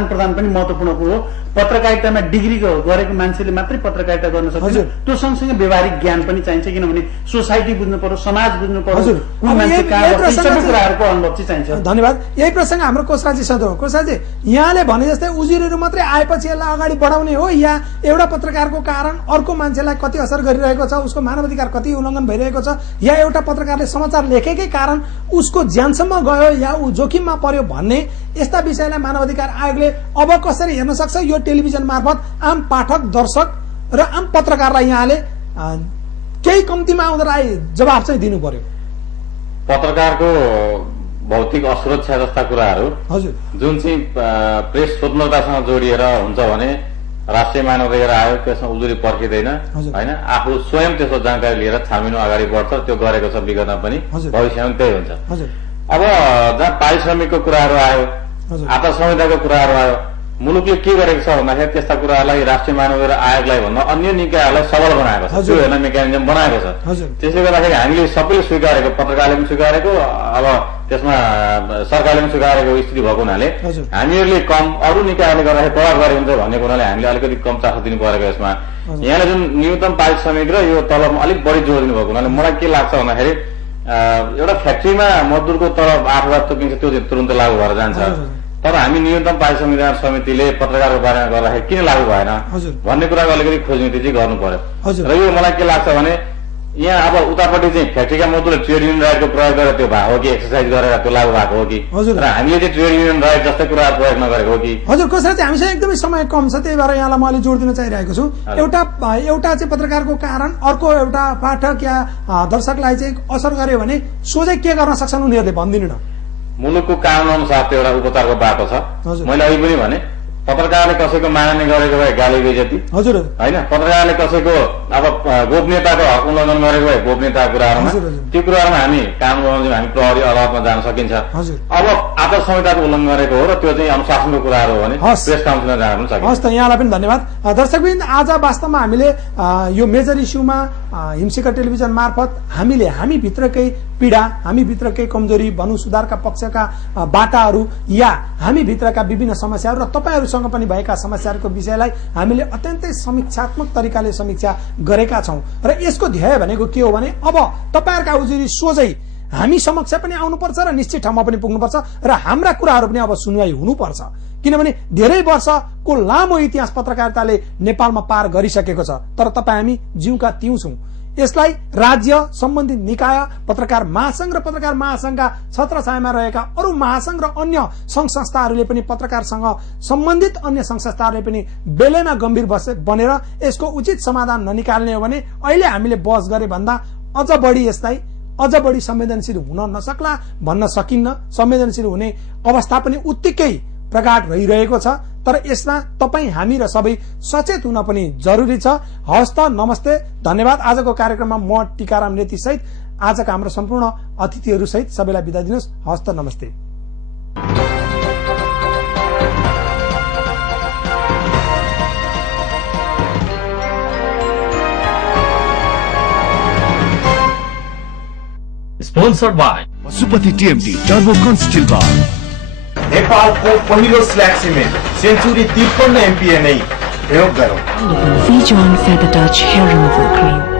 प्रदान पनि महत्वपूर्ण कुरो हो। पत्रकारितामा डिग्री गरेको मान्छेले मात्रै पत्रकारिता गर्न सक्छ। त्यो सँगसँगै व्यवहारिक ज्ञान पनि चाहिन्छ, किनभने सोसाइटी बुझ्नु पर्यो, समाज बुझ्नु पर्यो, कुन मान्छे कहाँ बस्छ, सबै कुराहरूको अनुभव चाहिँ चाहिन्छ। धन्यवाद। यही प्रसङ्ग हाम्रो कोषराजीसँग हो। कोषराजी, यहाँले भने जस्तै उजुरीहरू मात्रै आएपछि यसलाई अगाडि बढाउने हो या एउटा पत्रकारको कारण अर्को मान्छेलाई कति असर गरिरहेको छ, उसको मानवाधिकार कति उल्लङ्घन भइरहेको छ, या एउटा पत्रकारले समाचार लेखेकै कारण उसको ज्यानसम्म गयो या ऊ जोखिममा पर्यो भन्ने यस्ता विषयलाई मानवाधिकार आयोगले अब कसरी हेर्न सक्छ? यो टेलिभिजन मार्फत आम पाठक, दर्शक र आम पत्रकारलाई यहाँले केही कम्तीमा उनीहरूलाई जवाब चाहिँ दिनु पर्यो। पत्रकारको भौतिक असुरक्षा जस्ता कुराहरू जुन चाहिँ प्रेस स्वतन्त्रतासँग जोडिएर हुन्छ भने राष्ट्रिय मानवाधिकार आयोग त्यसमा उजुरी पर्खिँदैन होइन, आफू स्वयं त्यसको जानकारी लिएर छानबिन अगाडि बढ्छ। त्यो गरेको छ विगतमा पनि, भविष्यमा पनि त्यही हुन्छ। अब जहाँ पारिश्रमिकको कुराहरू आयो, आचार संहिताको कुराहरू आयो, मुलुकले के गरेको छ भन्दाखेरि त्यस्ता कुराहरूलाई राष्ट्रिय मानवाधिकार आयोगलाई भन्दा अन्य निकायहरूलाई सबल बनाएको छ, त्यो हेर्ने मेकानिजम बनाएको छ। त्यसले गर्दाखेरि हामीले सबैले स्वीकारेको, पत्रकारले पनि स्वीकारेको, अब त्यसमा सरकारले पनि स्वीकारेको स्थिति भएको हुनाले हामीहरूले कम अरू निकायहरूले गर्दाखेरि प्रभाव गरे हुन्छ भन्ने कुराले हामीले अलिकति कम चासो दिनु परेको। यसमा यहाँले जुन न्यूनतम पारिश्रमिक र यो तलबमा अलिक बढी जोड दिनुभएको हुनाले मलाई के लाग्छ भन्दाखेरि एउटा फ्याक्ट्रीमा मजदुरको तलब 8,000 तोकिन्छ, त्यो तुरुन्तै लागू भएर जान्छ। तर हामी न्यूनतम पारिश्रमिक समितिले पत्रकारको बारेमा गर्दाखेरि किन लागू भएन भन्ने कुराको अलिकति खोजनीति चाहिँ गर्नु पर्यो। र यो मलाई के लाग्छ भने यहाँ अब उतापट्टि चाहिँ फ्याक्ट्रीका मजदुरले ट्रेड युनियन राइटको प्रयोग गरेर त्यो भएको हो कि एक्सर्साइज गरेर त्यो लागू भएको हो कि, र हामीले चाहिँ ट्रेड युनियन राइट जस्तै कुराहरू प्रयोग नगरेको हो कि? हजुर कोषराज, हामीसँग एकदमै समय कम छ, त्यही भएर यहाँलाई मैले जोड दिन चाहिरहेको छु। एउटा चाहिँ पत्रकारको कारण अर्को एउटा पाठक या दर्शकलाई चाहिँ असर गर्यो भने सोझै के गर्न सक्छन् उनीहरूले भनिदिनु न। मुलुकको कानून अनुसार त्यो एउटा उपचारको बाटो छ। मैले अघि पनि भने पत्रकारले कसैको माननीय गरेको भए गाली बेइज्जती होइन, पत्रकारले कसैको अब गोपनीयताको हक उल्लङ्घन गरेको भए गोपनीयताको कुराहरूमा, त्यो कुराहरूमा हामी कानून बनाउँछौँ, हामी प्रहरी अदालतमा जान सकिन्छ। अब आचार संहिताको उल्लङ्घन गरेको हो र त्यो चाहिँ अनुशासनको कुराहरू हो भने प्रेस काउन्सिलमा जान पनि सकिन्छ। हस् त, यहाँलाई पनि धन्यवाद। दर्शकवृन्द, आज वास्तवमा हामीले यो मेजर इस्युमा हिमशिखर टेलिभिजन मार्फत हामी भित्रकै पीडा, हामी भित्रकै कमजोरी, भनौँ सुधारका पक्षका बाटाहरू या हामी भित्रका विभिन्न समस्याहरू र तपाईहरूसँग पनि भएका समस्याहरूको विषयलाई हामीले अत्यन्तै समीक्षात्मक तरिकाले समीक्षा गरेका छौं। र यसको ध्येय भनेको के हो भने अब तपाईहरुका उजुरी सोझै हामी समक्ष पनि आउनुपर्छ र निश्चित ठाउँमा पनि पुग्नुपर्छ र हाम्रा कुराहरू पनि अब सुनवाई हुनुपर्छ। किनभने धेरै वर्षको लामो इतिहास पत्रकारिताले नेपालमा पार गरिसकेको छ, तर तपाईँ हामी जिउका तिउँ छौं। यसलाई राज्य, सम्बन्धित निकाय, पत्रकार महासंघ र पत्रकार महासंघका छत्रछायामा रहेका अरू महासंघ र अन्य संघ संस्थाहरूले पनि पत्रकारसँग सम्बन्धित अन्य संघ संस्थाहरूले पनि बेलैमा गम्भीर बनेर यसको उचित समाधान ननिकाल्ने हो भने अहिले हामीले बहस गरे भन्दा अझ बढी यसलाई अझ बढी संवेदनशील हुन नसक्ला भन्न सकिन्न। संवेदनशील हुने अवस्था पनि उत्तिकै प्रगाढ भइरहेको छ, तर यसमा तपाईँ हामी र सबै सचेत हुन पनि जरुरी छ। हवस् त, नमस्ते, धन्यवाद। आजको कार्यक्रममा म टीकाराम नेती सहित आजका हाम्रो सम्पूर्ण अतिथिहरू सहित सबैलाई बिदा दिनुहोस्। हवस् त, नमस्ते। Sponsored by Pashupati TMT turbo consteel bar. नेपालको पहिलो स्ल्याग सिमेन्ट सेन्चुरी 53 MPa नै प्रयोग गरौँ। Vijon Feather Touch Hair Removal Cream।